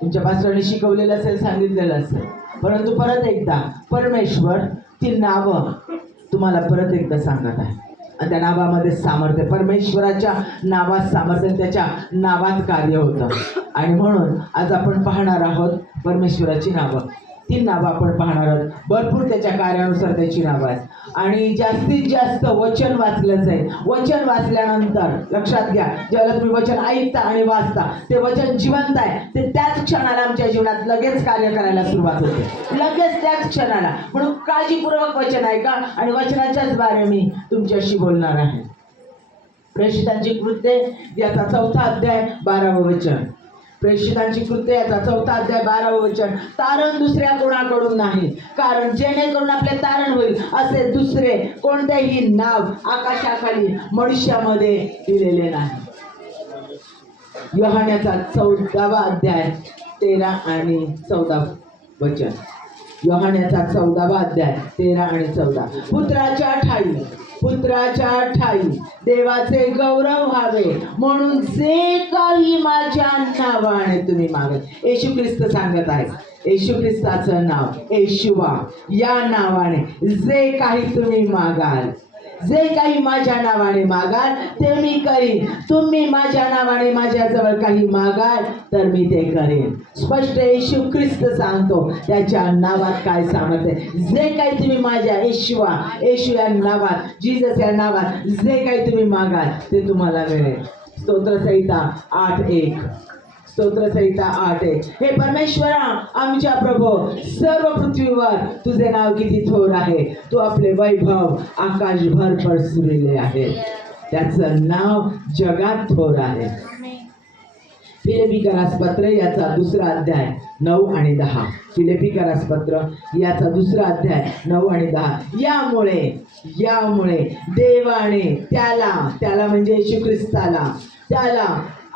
तुमच्या पास्टरने शिकवलेलं असेल, सांगितलेलं असेल, परंतु परत एकदा परमेश्वर ती नावं तुम्हाला परत एकदा सांगत आहे. आणि त्या नावामध्ये सामर्थ्य, परमेश्वराच्या नावात सामर्थ्य, त्याच्या नावात कार्य होतं. आणि म्हणून आज आपण पाहणार आहोत परमेश्वराची नावं. 3 नावं आपण पाहणार आहोत. भरपूर त्याच्या कार्यानुसार त्याची नावं आहेत. आणि जास्तीत जास्त वचन वाचलं जाईल. वचन वाचल्यानंतर लक्षात घ्या, ज्यावेळेला तुम्ही वचन ऐकता आणि वाचता, ते वचन जिवंत आहे. ते त्याच क्षणाला आमच्या जीवनात लगेच कार्य करायला सुरुवात होते, लगेच त्याच क्षणाला. म्हणून काळजीपूर्वक वचन ऐका. आणि वचनाच्याच बारे मी तुमच्याशी बोलणार आहे. प्रेषितांची कृत्ये याचा 4था अध्याय 12वं वचन. प्रेषितांची कृत्ये याचा 4था अध्याय 12वं वचन. तारण दुसऱ्या कोणाकडून नाही, कारण जेणेकरून आपले तारण होईल असे दुसरे कोणतेही नाव आकाशाखाली मनुष्यामध्ये दिलेले नाही. योहानाचा 14वा अध्याय 13 आणि 14 वचन. योहानाचा 14वा अध्याय 13 आणि 14. पुत्राच्या ठाई देवाचे गौरव व्हावे म्हणून जे काही माझ्या नावाने तुम्ही मागत. येशू ख्रिस्त सांगत आहे, येशू ख्रिस्ताचं नाव येशुवा, या नावाने जे काही तुम्ही मागाल, जे काही माझ्या नावाने मागाल ते मी करीन. तुम्ही माझ्या नावाने माझ्याजवळ काही मागाल तर मी ते करेन. स्पष्ट येशू ख्रिस्त सांगतो त्याच्या नावात काय सामर्थ्य. जे काही तुम्ही माझ्या येशुवा, येशू या नावात, जीसस या नावात जे काही तुम्ही मागाल ते तुम्हाला मिळेल. स्तोत्रसंहिता 8:1. स्तोत्रसंहिता 8:1. हे परमेश्वरा आमच्या प्रभो, सर्व पृथ्वीवर तुझे नाव किती थोर आहे. तू आपले वैभव आकाशभर पसरविले आहे. त्याचं नाव जगात थोर आहे. फिलिप्पिकरास पत्र याचा 2रा अध्याय 9 आणि 10. फिलिप्पिकरास पत्र याचा 2रा अध्याय 9 आणि 10. यामुळे देवाने त्याला म्हणजे येशू ख्रिस्ताला त्याला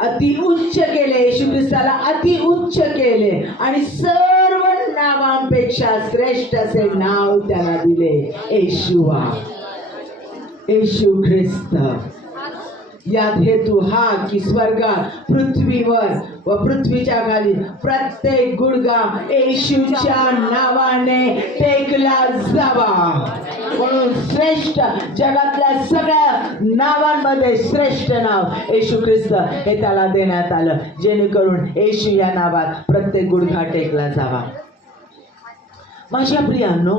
अति उच्च केले. येशू ख्रिस्ताला अति उच्च केले आणि सर्व नावांपेक्षा श्रेष्ठ असे नाव त्याला दिले, येशुवा, येशू ख्रिस्त. यात हेतू हा की स्वर्गात, पृथ्वीवर व पृथ्वीच्या खाली प्रत्येक गुडघा येशूच्या नावाने टेकला जावा. म्हणून श्रेष्ठ, जगातल्या सगळ्या नावांमध्ये श्रेष्ठ नाव येशू ख्रिस्त हे त्याला देण्यात आलं, जेणेकरून येशू या नावात प्रत्येक गुडघा टेकला जावा. माझ्या प्रियांनो,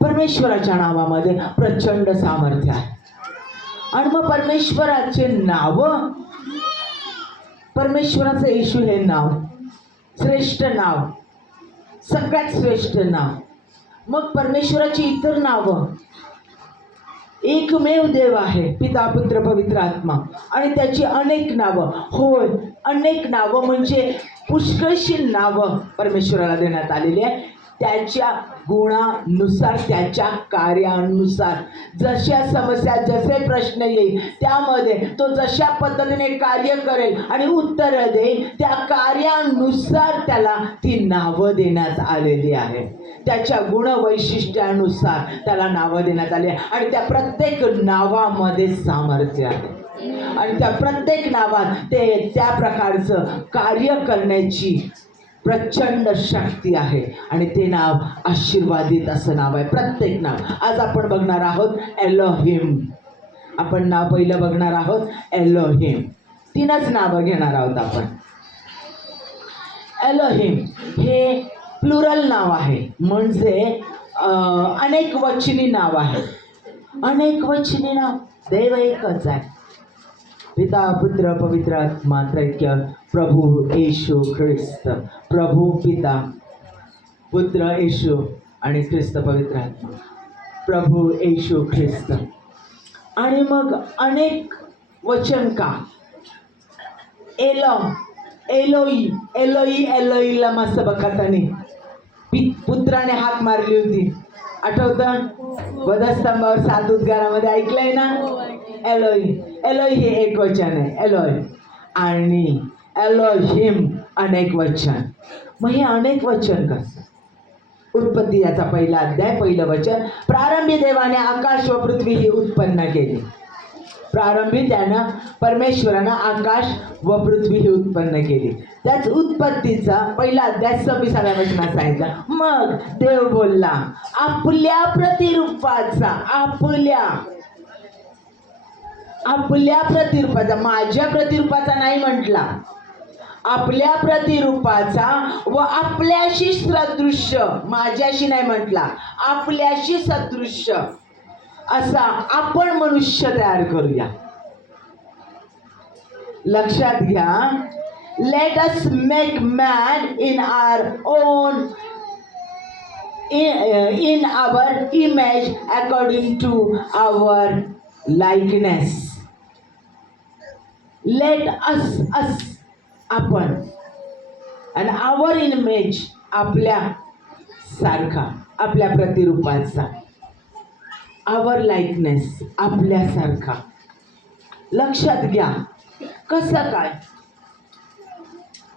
परमेश्वराच्या नावामध्ये प्रचंड सामर्थ्य आहे. आणि मग परमेश्वराचे नाव, परमेश्वराचं येशू हे नाव श्रेष्ठ नाव, सगळ्यात श्रेष्ठ नाव. मग परमेश्वराची इतर नावं, एकमेव देव आहे, पिता पुत्र पवित्र आत्मा, आणि त्याची अनेक नावं. होय, अनेक नावं म्हणजे पुष्कळशी नावं परमेश्वराला देण्यात आलेली आहे. त्याच्या गुणानुसार, त्याच्या कार्यानुसार, जशा समस्या, जसे प्रश्न येईल त्यामध्ये तो जशा पद्धतीने कार्य करेल आणि उत्तर देईल, त्या कार्यानुसार त्याला ती नावं देण्यात आलेली आहे. त्याच्या गुणवैशिष्ट्यानुसार त्याला नावं देण्यात आली आणि त्या प्रत्येक नावामध्ये सामर्थ्य आहे. आणि त्या प्रत्येक नावात ते त्या प्रकारचं कार्य करण्याची प्रचंड शक्ती आहे. आणि ते नाव आशीर्वादित असं नाव आहे. प्रत्येक नाव. आज आपण बघणार आहोत एलोहिम. आपण नाव पहिलं बघणार आहोत एलोहिम. 3च नावं घेणार आहोत आपण. एलोहिम हे प्लुरल नाव आहे, म्हणजे अनेक वचनी नाव आहे. अनेक वचनी नाव. देव एकच आहे, पिता पुत्र पवित्र आत्मा त्रैक्य, प्रभू येशू ख्रिस्त. प्रभू पिता, पुत्र येशू आणि ख्रिस्त पवित्र आत्मा. प्रभू येशू ख्रिस्त. आणि मग अनेक वचन का? एलोई लमा सबखतानी पुत्राने हाक मारली होती, आठवतं? वधस्तंभावर 7 उद्गारामध्ये ऐकलंय ना? एलोई हे एक वचन आहे, एलोय. आणि एलोहिम अनेक वचन. मग हे अनेक वचन कसं? उत्पत्ती याचा 1 अध्याय 1 वचन. प्रारंभी देवाने आकाश व पृथ्वी ही उत्पन्न केली. प्रारंभी त्यानं परमेश्वरानं आकाश व पृथ्वी ही उत्पन्न केली. त्याच उत्पत्तीचा पहिला अध्याय 26व्या वचनात सांगितलं. मग देव बोलला आपल्या प्रतिरूपाचा, आपल्या प्रतिरूपाचा, माझ्या प्रतिरूपाचा नाही म्हटला, आपल्या प्रतिरूपाचा व आपल्याशी सदृश्य, माझ्याशी नाही म्हटला, आपल्याशी सदृश्य असा आपण मनुष्य तयार करूया. लक्षात घ्या, let us make man in our own, in our image according to our likeness. Let us आपण, and our image आपल्या सारखा, आपल्या प्रतिरूपाचा, our likeness आपल्यासारखा. लक्षात घ्या कसं काय.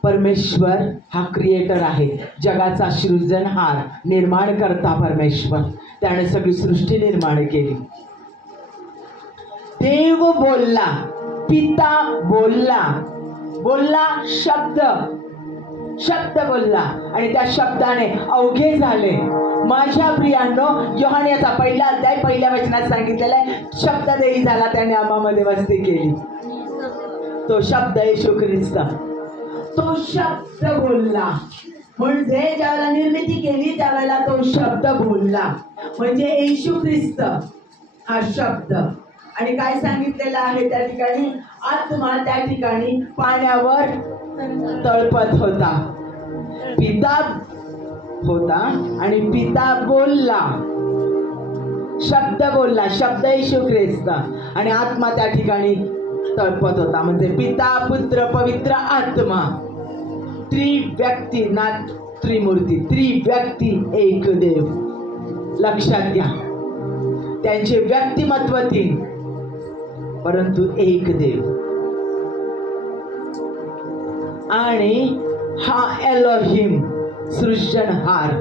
परमेश्वर हा क्रिएटर आहे, जगाचा सृजनहार, निर्माण करता परमेश्वर. त्याने सगळी सृष्टी निर्माण केली. देव बोलला, पिता बोलला, बोलला शब्द बोलला आणि त्या शब्दाने अवघे झाले. माझ्या प्रियांनो, योहान याचा पहिला अध्याय पहिल्या वचनात सांगितलेला आहे, शब्द देही झाला, त्याने आम्हामध्ये वस्ती केली. तो शब्द येशू ख्रिस्त. तो शब्द बोलला म्हणजे ज्यावेळेला निर्मिती केली त्यावेळेला तो शब्द बोलला म्हणजे येशू ख्रिस्त हा शब्द. आणि काय सांगितलेलं आहे त्या ठिकाणी, आत्मा त्या ठिकाणी पाण्यावर तळपत होता. पिता होता आणि पिता बोलला, शब्द बोलला, शब्द येशू ख्रिस्त आणि आत्मा त्या ठिकाणी तळपत होता. म्हणजे पिता, पुत्र, पवित्र आत्मा, त्रिव्यक्ती, ना त्रिमूर्ती, त्रिव्यक्ती एक देव. लक्षात घ्या, त्यांचे व्यक्तिमत्व तीन परंतु एक देव. आणि हा एलोहिम सृजनहार,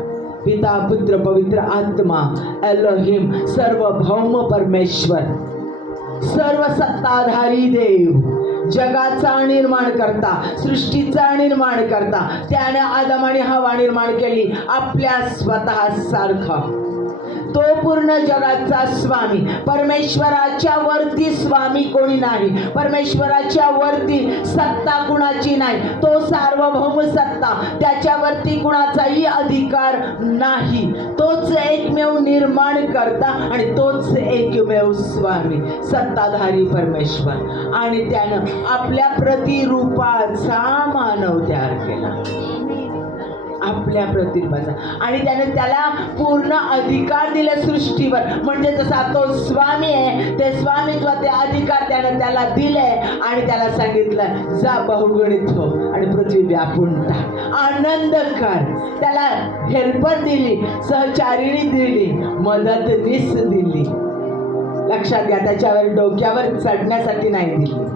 पिता, पुत्र, पवित्र आत्मा, एलोहिम सर्वभौम परमेश्वर, सर्व सत्ताधारी देव, जगाचा निर्माण करता, सृष्टीचा निर्माण करता. त्याने आदम आणि हवा निर्माण केली आपल्या स्वतः सारखा. तो पूर्ण जगाचा स्वामी. परमेश्वराच्या वरती स्वामी कोणी नाही, परमेश्वराच्या वरती सत्ता कुणाची नाही. तो सार्वभौम सत्ता, त्याच्यावरती कुणाचाही अधिकार नाही. तोच एकमेव निर्माण करता आणि तोच एकमेव स्वामी, सत्ताधारी परमेश्वर. आणि त्यानं आपल्या प्रतिरूपाचा मानव तयार केला, आपल्या प्रतिरूपाचा. आणि त्याने त्याला पूर्ण अधिकार दिले सृष्टीवर. म्हणजे जसा तो स्वामी आहे, ते स्वामित्व, ते अधिकार त्याने त्याला दिले आणि त्याला सांगितलं जा बहुगुणित हो आणि पृथ्वी व्यापून टाक, आनंद कर. त्याला हेल्पर दिली, सहचारिणी दिली, मदतनीस दिली. लक्षात घ्या, त्याच्यावर डोक्यावर चढण्यासाठी नाही दिली,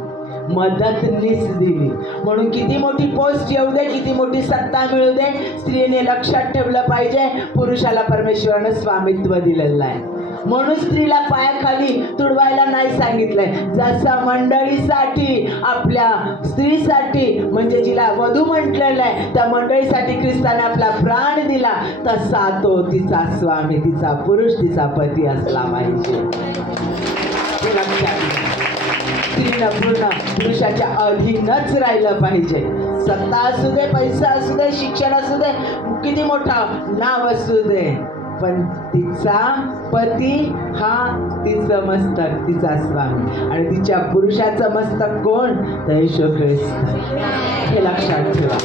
मदतनीस दिली. म्हणून किती मोठी पोस्ट येऊ दे, किती मोठी सत्ता मिळू दे, स्त्रीने लक्षात ठेवलं पाहिजे पुरुषाला परमेश्वरानं स्वामित्व दिलेलं आहे. म्हणून स्त्रीला पायाखाली तुडवायला नाही सांगितलंय. जसं मंडळीसाठी, आपल्या स्त्रीसाठी म्हणजे जिला वधू म्हटलेलं आहे त्या मंडळीसाठी ख्रिस्ताने आपला प्राण दिला, तसा तो तिचा स्वामी, तिचा पुरुष, तिचा पती असला पाहिजे. लक्षात स्त्रीनं पूर्ण पुरुषाच्या अधीनच राहिलं पाहिजे. सत्ता असू दे, पैसा असू दे, शिक्षण असू दे, किती मोठा नाव असू दे, पण तिचा पती हा तिचं मस्तक, तिचा स्वामी. आणि तिच्या पुरुषाचं मस्तक कोण? तर येशू ख्रिस्त. हे लक्षात ठेवा.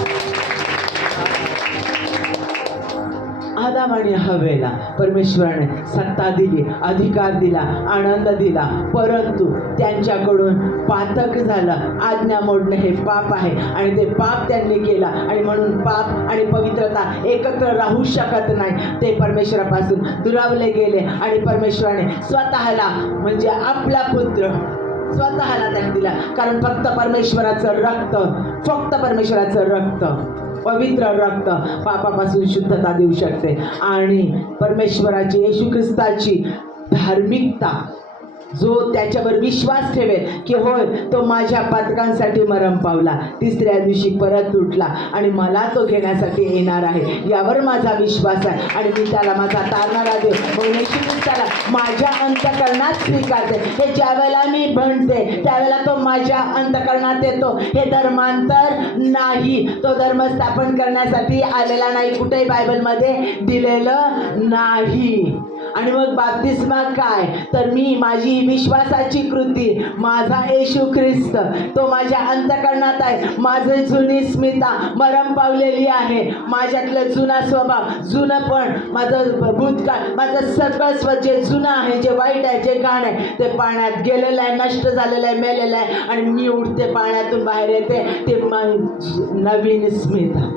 आदम आणि हवेला परमेश्वराने सत्ता दिली, अधिकार दिला, आनंद दिला, परंतु त्यांच्याकडून पातक झालं. आज्ञा मोडणं हे पाप आहे आणि ते पाप त्यांनी केला आणि म्हणून पाप आणि पवित्रता एकत्र राहू शकत नाही. ते परमेश्वरापासून दुरावले गेले आणि परमेश्वराने स्वतःला म्हणजे आपला पुत्र स्वतःला त्यांनी दिला. कारण फक्त परमेश्वराचं रक्त, फक्त परमेश्वराचं रक्त, पवित्र रक्त पापापासून शुद्धता देऊ शकते. आणि परमेश्वराची, येशू ख्रिस्ताची धार्मिकता जो त्याच्यावर विश्वास ठेवेल की होय तो माझ्या पातकांसाठी मरण पावला, तिसऱ्या दिवशी परत उठला आणि मला तो घेण्यासाठी येणार आहे, यावर माझा विश्वास आहे आणि मी त्याला माझा तारणारा देव म्हणून येशू ख्रिस्ताला माझ्या अंतःकरणात स्वीकारते. हे ज्या वेळेला मी म्हणते त्यावेळेला तो माझ्या अंतःकरणात येतो. हे धर्मांतर नाही, तो धर्म स्थापन करण्यासाठी आलेला नाही, कुठेही बायबलमध्ये दिलेलं नाही. आणि मग बाप्तिस्मा काय तर मी माझी विश्वासाची कृती, माझा येशू ख्रिस्त तो माझ्या अंतःकरणात आहे. माझी जुनी स्मिता मरण पावलेली आहे, माझ्यातलं जुना स्वभाव, जुनं पण माझं भूतकाळ, माझं सगळं जे जुनं आहे, जे वाईट आहे, जे घाण आहे ते पाण्यात गेलेलं आहे, नष्ट झालेलं आहे, मेलेलं आहे आणि मी उठते, पाण्यातून बाहेर येते, ते नवीन स्मिता,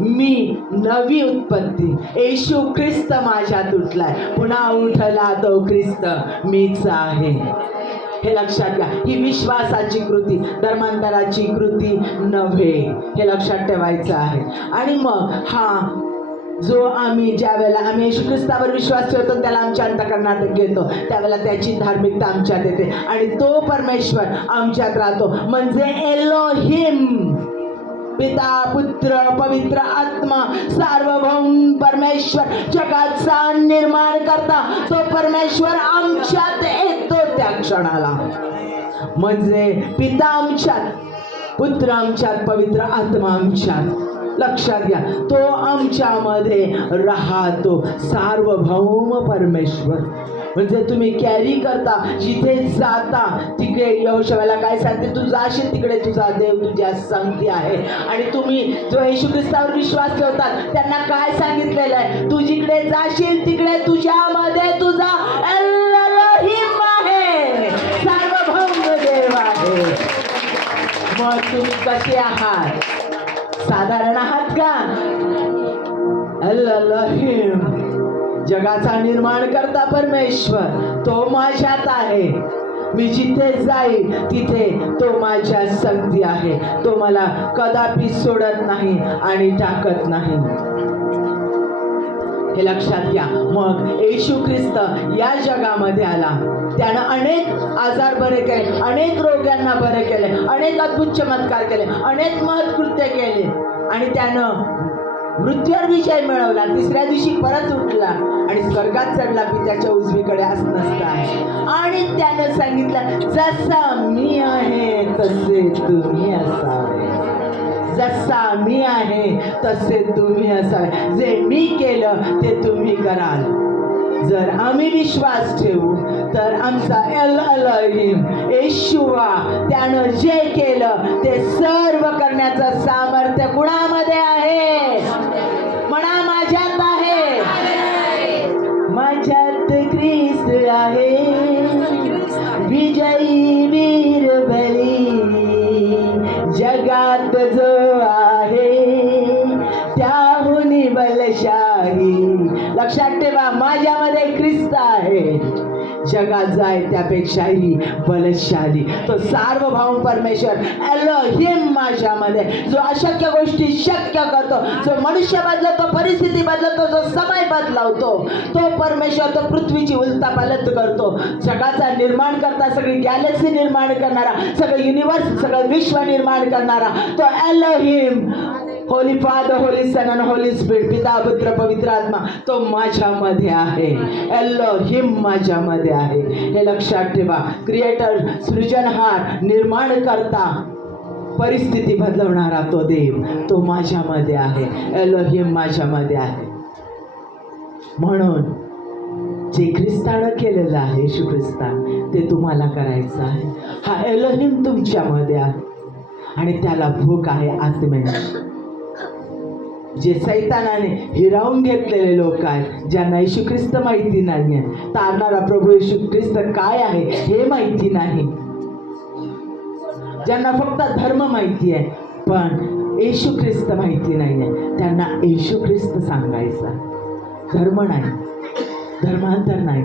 मी नवी उत्पत्ती. येशू ख्रिस्त माझ्यात उठलाय, पुन्हा उठला तो ख्रिस्त मीच आहे. हे लक्षात घ्या, ही विश्वासाची कृती, धर्मांतराची कृती नव्हे, हे लक्षात ठेवायचं आहे. आणि मग हा जो आम्ही ज्या वेळेला आम्ही येशू ख्रिस्तावर विश्वास ठेवतो त्याला आमच्या अंतःकरणात घेतो, त्यावेळेला त्याची धार्मिकता आमच्यात येते आणि तो परमेश्वर आमच्यात राहतो. म्हणजे एलोहिम, पिता पुत्र पवित्र आत्मा, सार्वभौम परमेश्वर, जगाचा निर्माण करता तो परमेश्वर आमच्यात येतो त्या क्षणाला. म्हणजे पिता आमच्यात, पुत्र आमच्यात, पवित्र आत्मा आमच्यात. लक्षात घ्या, तो आमच्यामध्ये राहतो, सार्वभौम परमेश्वर. म्हणजे तुम्ही कॅरी करता, जिथे जाता तिकडे यहोशूआला काय सांगते, तू जाशील तिकडे तुझा देव तुझ्या संगती आहे. आणि तुम्ही जो येशू ख्रिस्तावर विश्वास ठेवतात त्यांना काय सांगितलेलं आहे, तू जिकडे जाशील तिकडे तुझ्यामध्ये तुझा एलोहिम आहे, सार्वभौम देव आहे. मग तुम्ही कसे आहात? साधारण आहात का? एलोहिम, जगाचा निर्माण करता परमेश्वर तो माझ्यात आहे. मी जिथे जाईल तिथे तो माझ्या संगती आहे, तो मला कदापि सोडत नाही आणि टाकत नाही. हे लक्षात घ्या. मग येशू ख्रिस्त या जगामध्ये आला, त्यानं अनेक आजार बरे केले, अनेक रोग्यांना बरे केले, अनेक अद्भुत चमत्कार केले, अनेक महत्कृत्य केले आणि त्यानं मृत्यूवर विजय मिळवला. तिसऱ्या दिवशी परत उठला आणि स्वर्गात चढला, पित्याच्या उजवीकडे आसनस्थ आहे. आणि त्यानं सांगितलं, जसा मी आहे तसे तुम्ही असावे, जसा मी आहे तसे तुम्ही असावे, जे मी केलं ते तुम्ही कराल. जर आम्ही विश्वास ठेवू तर आमचा एलोहिम येशूआ त्यानं जे केलं ते सर्व करण्याचं सामर्थ्य कुणामध्ये आहे? म्हणा, माझ्यात आहे, माझ्यात ख्रिस्त आहे, विजयी वीर बली, जगात जो आहे त्याहुनी बलशाही. लक्षात ठेवा, माझ्यामध्ये ख्रिस्त आहे, जगात जाय त्यापेक्षाही बलशाली. तो सार्वभौम परमेश्वर एलोहिम माझ्यामध्ये, जो अशक्य गोष्टी शक्य करतो, जो मनुष्य बदलतो, परिस्थिती बदलतो, जो समय बदलावतो, तो परमेश्वर, तो पृथ्वीची उलथापालथ करतो, जगाचा निर्माण करता, सगळी गॅलेक्सी निर्माण करणारा, सगळं युनिवर्स, सगळं विश्व निर्माण करणारा तो एलोहिम, होली फादर, होली सन आणि होली स्पिरिट, पिता पुत्र पवित्र आत्मा, तो माझ्यामध्ये आहे. एलोहिम माझ्यामध्ये आहे, हे लक्षात ठेवा. क्रिएटर, सृजनहार, निर्माण करता, परिस्थिती बदलवणारा तो देव, तो माझ्यामध्ये आहे. एलोहिम माझ्यामध्ये आहे. म्हणून जे ख्रिस्तानं केलेलं आहे, येशू ख्रिस्ता, ते तुम्हाला करायचं आहे. हा एलोहिम तुमच्यामध्ये आहे आणि त्याला भूक आहे आत्म्याची. जे सैतानाने हिरावून घेतलेले लोक आहेत, ज्यांना येशू ख्रिस्त माहिती नाही आहे, तारणारा प्रभू येशू ख्रिस्त काय आहे हे माहिती नाही, ज्यांना फक्त धर्म माहिती आहे पण येशू ख्रिस्त माहिती नाही आहे, त्यांना येशू ख्रिस्त सांगायचा. धर्म नाही, धर्मांतर नाही,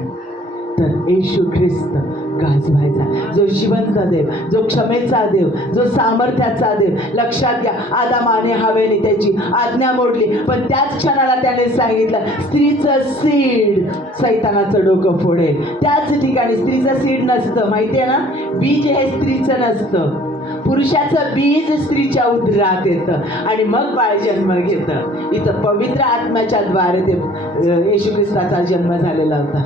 तर येशू ख्रिस्त गाजवायचा, जो जिवंत देव, जो क्षमेचा देव, जो सामर्थ्याचा देव. लक्षात घ्या, आदामाने हवेने त्याची आज्ञा मोडली, पण त्याच क्षणाला त्याने सांगितलं स्त्रीचं सीड सैतानाचं डोकं फोडेल. त्याच ठिकाणी स्त्रीचं सीड नसतं, माहितीये ना, बीज हे स्त्रीचं नसतं, पुरुषाचं बीज स्त्रीच्या उदरात येतं आणि मग बाळ जन्म घेतं. इथं पवित्र आत्म्याच्या द्वारे ते येशू ख्रिस्ताचा जन्म झालेला होता,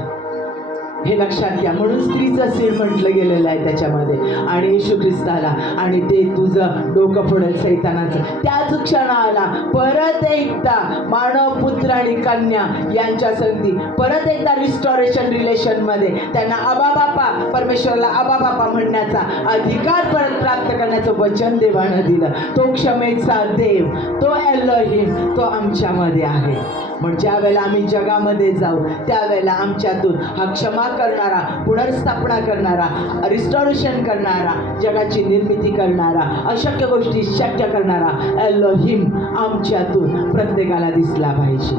हे लक्षात घ्या. म्हणून स्त्रीचं सीड म्हटलं गेलेलं आहे त्याच्यामध्ये, आणि येशू ख्रिस्ताला, आणि ते तुझं डोकं फोडेल सैतानाचं. त्याच क्षणाला परत एकदा मानव, पुत्र आणि कन्या यांच्या संगती परत एकदा रिस्टोरेशन रिलेशनमध्ये त्यांना आबा बापा, परमेश्वरला आबा बापा म्हणण्याचा अधिकार परत प्राप्त करण्याचं वचन देवानं दिलं. तो क्षमेचा देव, तो एलोहिम, तो आमच्यामध्ये आहे. म्हणजे ज्या वेळेला आम्ही जगामध्ये जाऊ त्यावेळेला आमच्यातून हा क्षमा करणारा, पुनर्स्थापना करणारा, रिस्टोरेशन करणारा, जगाची निर्मिती करणारा, अशक्य गोष्टी शक्य करणारा एलोहिम आमच्यातून प्रत्येकाला दिसला पाहिजे.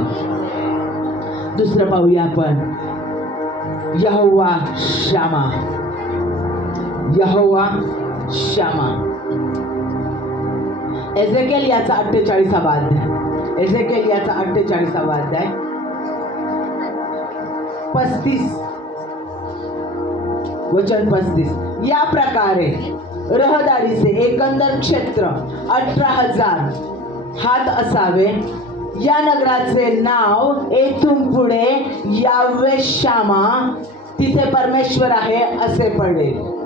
दुसरं पाहूया आपण, यहोवा शामा. यहोवा शामा. एजेकिएल याचा 48वा अध्याय, एजेकिएल याचा 48वा अध्याय 35 वचन 35. या प्रकारे रहदारीचे एकंदर क्षेत्र 18,000 हात असावे. या नगराचे नाव येथून पुढे यावे शामा, तिथे परमेश्वर आहे असे पडेल.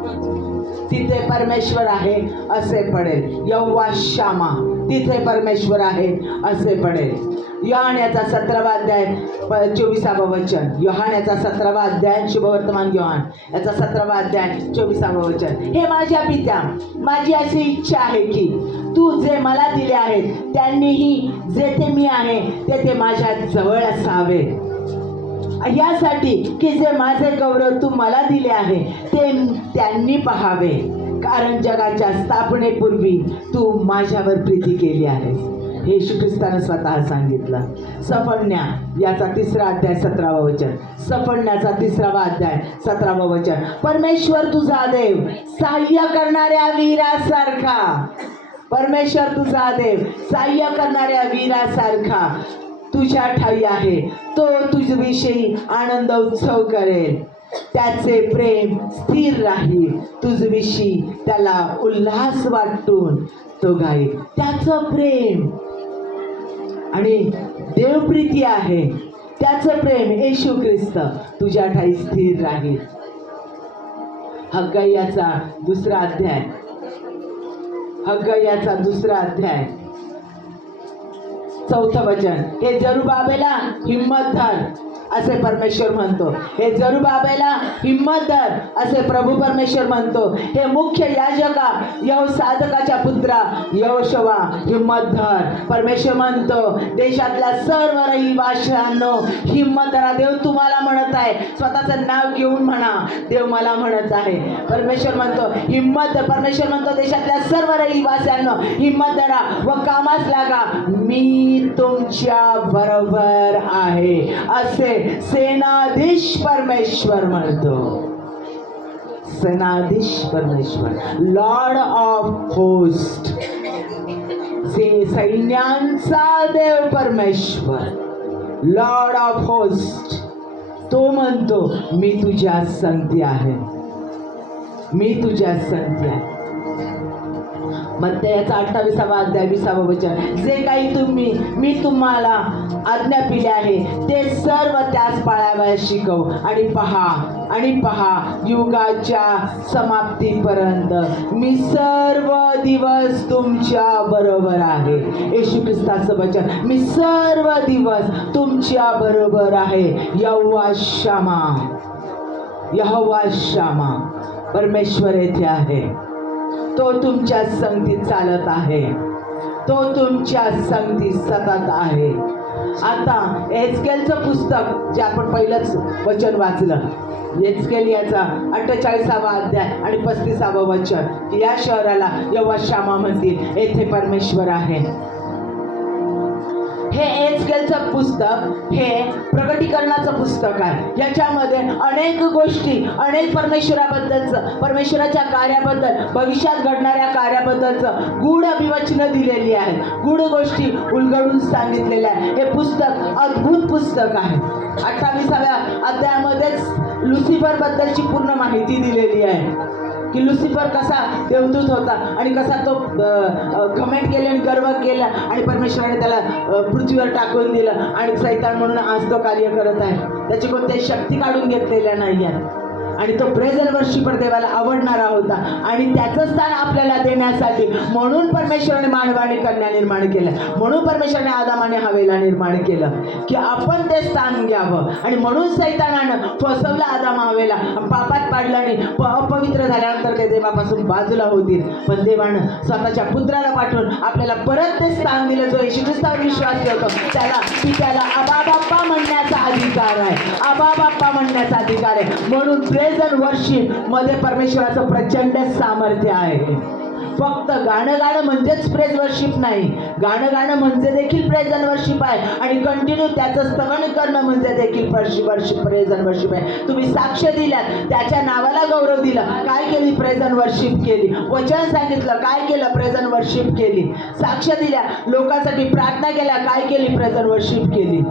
तिथे परमेश्वर आहे असे पडेल. यहोवा शामा, तिथे परमेश्वर आहे असे पडेल. योहान याचा 17वा अध्याय 24वा वचन. योहान याचा 17वा अध्याय, शुभवर्तमान योहान याचा 17वा अध्याय 24वा वचन. हे माझ्या पित्या, माझी अशी इच्छा आहे की तू जे मला दिले आहेत त्यांनीही जेथे मी आहे तेथे माझ्या जवळ असावे, यासाठी की जे माझे गौरव तू मला दिले आहे ते त्यांनी पाहावे, कारण जगाच्या स्थापनेपूर्वी तू माझ्यावर प्रीती केली आहे. हे येशू ख्रिस्तानं स्वतः सांगितलं. सफन्या याचा 3रा अध्याय 17वा वचन. सफन्याचा 3रा अध्याय 17वा वचन. परमेश्वर तुझा देव सहाय्य करणाऱ्या वीरासारखा, परमेश्वर तुझा देव सहाय्य करणाऱ्या वीरासारखा तुझ्या ठाई आहे. तो तुझविषयी आनंद उत्सव करेल, त्याचे प्रेम स्थिर राहील. तुझविषयी त्याला उल्हास वाटून तो गाईल. त्याचं प्रेम आणि देवप्रीती आहे, त्याचं प्रेम येशू ख्रिस्त तुझ्या ठाई स्थिर राहील. हग्गाई याचा 2रा अध्याय, हग्गाई याचा 2रा अध्याय 4थं वचन. हे जरुबाबेला हिम्मत धर असे परमेश्वर म्हणतो. हे जरुबाबेला हिम्मत धर असे प्रभू परमेश्वर म्हणतो. हे मुख्य याजका यहोसादाकाच्या पुत्रा यहोशवा हिम्मत धर. परमेश्वर म्हणतो देशातल्या सर्व रहिवाशांनो हिम्मत धरा. देव तुम्हाला म्हणत आहे, स्वतःचं नाव घेऊन म्हणा, देव मला म्हणत आहे. परमेश्वर म्हणतो हिम्मत. परमेश्वर म्हणतो देशातल्या सर्व रहिवाशांनो हिम्मत धरा व कामास लागा, मी तुमच्या बरोबर आहे असे सेनाधीश परमेश्वर म्हणतो. सेनाधीश परमेश्वर, लॉर्ड ऑफ होस्ट, सैन्यांचा देव परमेश्वर, लॉर्ड ऑफ होस्ट, तो म्हणतो मी तुझ्या संगती आहे, मी तुझ्या संगती आहे. मत्थेयाचा 28वा अध्याय 20वा वचन. जे काही मी तुम्हाला आज्ञा दिली आहे ते सर्व त्यास पाळावयास शिकव, आणि पहा युगाच्या समाप्तीपर्यंत मी सर्व दिवस तुमच्या बरोबर आहे. येशू ख्रिस्ताचं वचन, मी सर्व दिवस तुमच्या बरोबर आहे. यहोवा शामा, यहोवा शामा, परमेश्वर येथे आहे. तो तुमच्या संगतीत चालत आहे, तो तुमच्या संगतीत सतत आहे. आता एजकेलचं पुस्तक जे आपण पहिलंच वचन वाचलं, एजकेल याचा 48वा अध्याय आणि 35वा वचन, की या शहराला यहोवा शामा म्हणतील, येथे परमेश्वर आहे. हे एस्केलचं पुस्तक हे प्रकटीकरणाचं पुस्तक आहे. याच्यामध्ये अनेक गोष्टी, अनेक परमेश्वराबद्दलचं, परमेश्वराच्या कार्याबद्दल, भविष्यात घडणाऱ्या कार्याबद्दलचं गूढ अभिवचनं दिलेली आहेत. गूढ गोष्टी उलगडून सांगितलेल्या आहे. हे पुस्तक अद्भुत पुस्तक आहे. 28व्या अध्यायामध्येच लुसिफर बद्दलची पूर्ण माहिती दिलेली आहे की लुसिफर कसा देवदूत होता आणि कसा तो कमेंट केले आणि गर्व केला आणि परमेश्वराने त्याला पृथ्वीवर टाकून दिलं आणि सैतान म्हणून आज तो कार्य करत आहे. त्याची कोणत्याही शक्ती काढून घेतलेल्या नाही आहे आणि तो प्रेज अँड वर्शिपर देवाला आवडणारा होता आणि त्याचं स्थान आपल्याला देण्यासाठी म्हणून परमेश्वराने मानवाने कन्या निर्माण केलं. म्हणून परमेश्वराने आदामाने हवेला निर्माण केलं की आपण ते स्थान घ्यावं. आणि म्हणून सैतानानं फसवलं आदाम हवेला, पापात पाडलं आणि अपवित्र झाल्यानंतर ते देवापासून बाजूला होतील. पण देवानं स्वतःच्या पुत्राला पाठवून आपल्याला परत ते स्थान दिलं. जो येशू ख्रिस्तावर विश्वास ठेवतो त्याला आबा बाप्पा म्हणण्याचा अधिकार आहे. आबा बाप्पा म्हणण्याचा अधिकार आहे. म्हणून प्रेज अँड वर्शिप मध्ये परमेश्वराचं प्रचंड सामर्थ्य आहे. फक्त गाणं म्हणजेच प्रेज वर्शिप नाही, गाणं म्हणजे देखील प्रेज अँड वर्शिप आहे आणि कंटिन्यू त्याचं स्तवन करणं म्हणजे देखील प्रेज अँड वर्शिप आहे. तुम्ही साक्ष दिल्यात, त्याच्या नावाला गौरव दिला, काय केली? प्रेज अँड वर्शिप केली. वचन सांगितलं, काय केलं? प्रेज अँड वर्शिप केली. साक्ष दिल्या, लोकांसाठी प्रार्थना केल्या, काय केली? प्रेज अँड वर्शिप केली.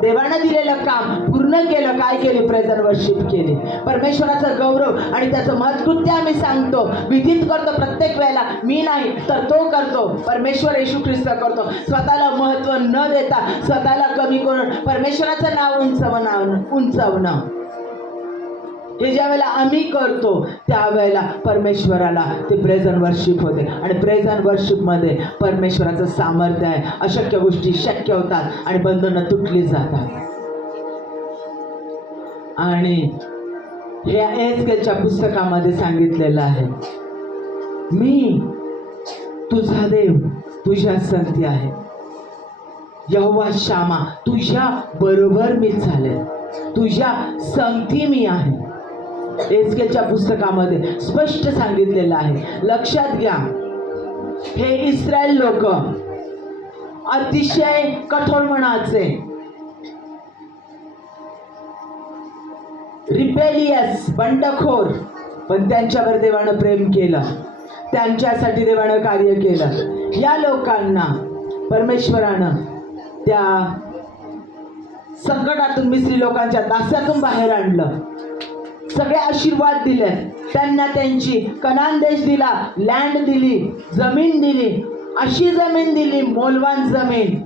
देवानं दिलेलं काम पूर्ण केलं, काय केली? प्रेज अँड वर्शिप केली. परमेश्वराचं गौरव आणि त्याचं महत्कृत्य आम्ही सांगतो, विधित करतो. प्रत्येक वेळेला मी नाही तर तो करतो, परमेश्वर येशू ख्रिस्त करतो. स्वतःला महत्त्व न देता, स्वतःला कमी करून परमेश्वराचं नाव उंचावणं हे ज्या वेळेला आम्ही करतो त्यावेळेला परमेश्वराला ते प्रेज अँड वर्शिप होते. आणि प्रेज अँड वर्शिपमध्ये परमेश्वराचं सामर्थ्य आहे. अशक्य गोष्टी शक्य होतात आणि बंधनं तुटली जातात. आणि हे एस्केलच्या पुस्तकामध्ये सांगितलेलं आहे, मी तुझा देव तुझ्या संगती आहे. यहोवा शामा, तुझ्या बरोबर मी चालेल, तुझ्या संगती मी आहे. एस्केलच्या पुस्तकामध्ये स्पष्ट सांगितलेलं आहे. लक्षात घ्या, हे इस्रायल लोक अतिशय कठोर मनाचे, रिबेलियस, बंडखोर, पण त्यांच्यावर देवानं प्रेम केलं, त्यांच्यासाठी देवानं कार्य केलं. या लोकांना परमेश्वरानं त्या संकटातून, मिस्री लोकांच्या दास्यातून बाहेर आणलं. सगळे आशीर्वाद दिले त्यांना. त्यांची कनान देश दिला, लँड दिली, जमीन दिली, अशी जमीन दिली, मौल्यवान जमीन.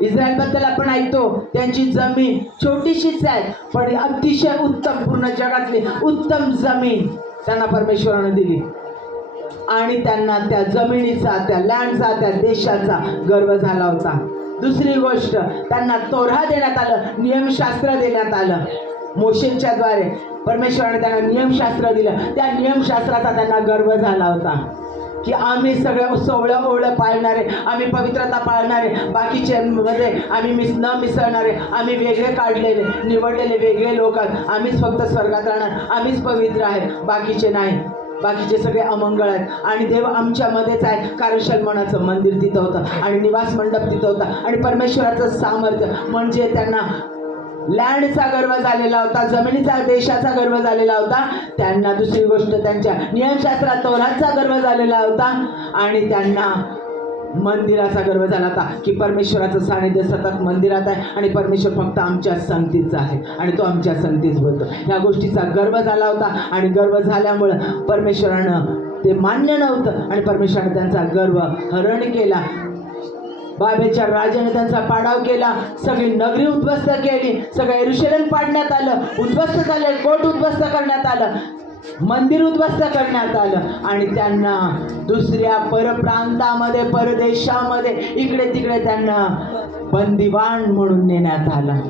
इस्रायल बद्दल आपण ऐकतो, त्यांची जमीन छोटीशीच आहे पण अतिशय उत्तम, पूर्ण जगातली उत्तम जमीन त्यांना परमेश्वरानं दिली. आणि त्यांना त्या जमिनीचा, त्या लँडचा, त्या देशाचा गर्व झाला होता. दुसरी गोष्ट, त्यांना तोरा देण्यात आलं, नियमशास्त्र देण्यात आलं. मोशेच्या द्वारे परमेश्वराने त्यांना नियमशास्त्र दिलं. त्या नियमशास्त्राचा त्यांना गर्व झाला होता की आम्ही सगळं सोवळं ओवळं पाळणारे, आम्ही पवित्रता पाळणारे, बाकीचे मध्ये आम्ही न मिसळणारे, आम्ही वेगळे काढलेले, निवडलेले वेगळे लोक, आम्हीच फक्त स्वर्गात राहणार, आम्हीच पवित्र आहेत, बाकीचे नाही, बाकीचे सगळे अमंगळ आहेत. आणि देव आमच्यामध्येच आहे, कारण सलमोनाचं मंदिर तिथं होतं आणि निवास मंडप तिथं होता. आणि परमेश्वराचं सामर्थ्य म्हणजे त्यांना लँडचा गर्व झालेला होता, जमिनीचा, देशाचा गर्व झालेला होता. त्यांना दुसरी गोष्ट, त्यांच्या नियमशास्त्रात तोराचा गर्व झालेला होता. आणि त्यांना मंदिराचा गर्व झाला होता की परमेश्वराचं सानिध्य सतत मंदिरात आहे आणि परमेश्वर फक्त आमच्या संगतीचा आहे आणि तो आमच्या संगतीच बोलतो. ह्या गोष्टीचा गर्व झाला होता. आणि गर्व झाल्यामुळं परमेश्वरानं ते मान्य नव्हतं आणि परमेश्वरानं त्यांचा गर्व हरण केला. बाबेलच्या राजाने त्यांचा पाडाव केला, सगळी नगरी उद्ध्वस्त केली, सगळं यरूशलेम पाडण्यात आलं, उद्ध्वस्त झाले, कोट उद्ध्वस्त करण्यात आलं, मंदिर उद्ध्वस्त करण्यात आलं. आणि त्यांना दुसऱ्या परप्रांतामध्ये, परदेशामध्ये, इकडे तिकडे त्यांना बंदिवान म्हणून नेण्यात आलं.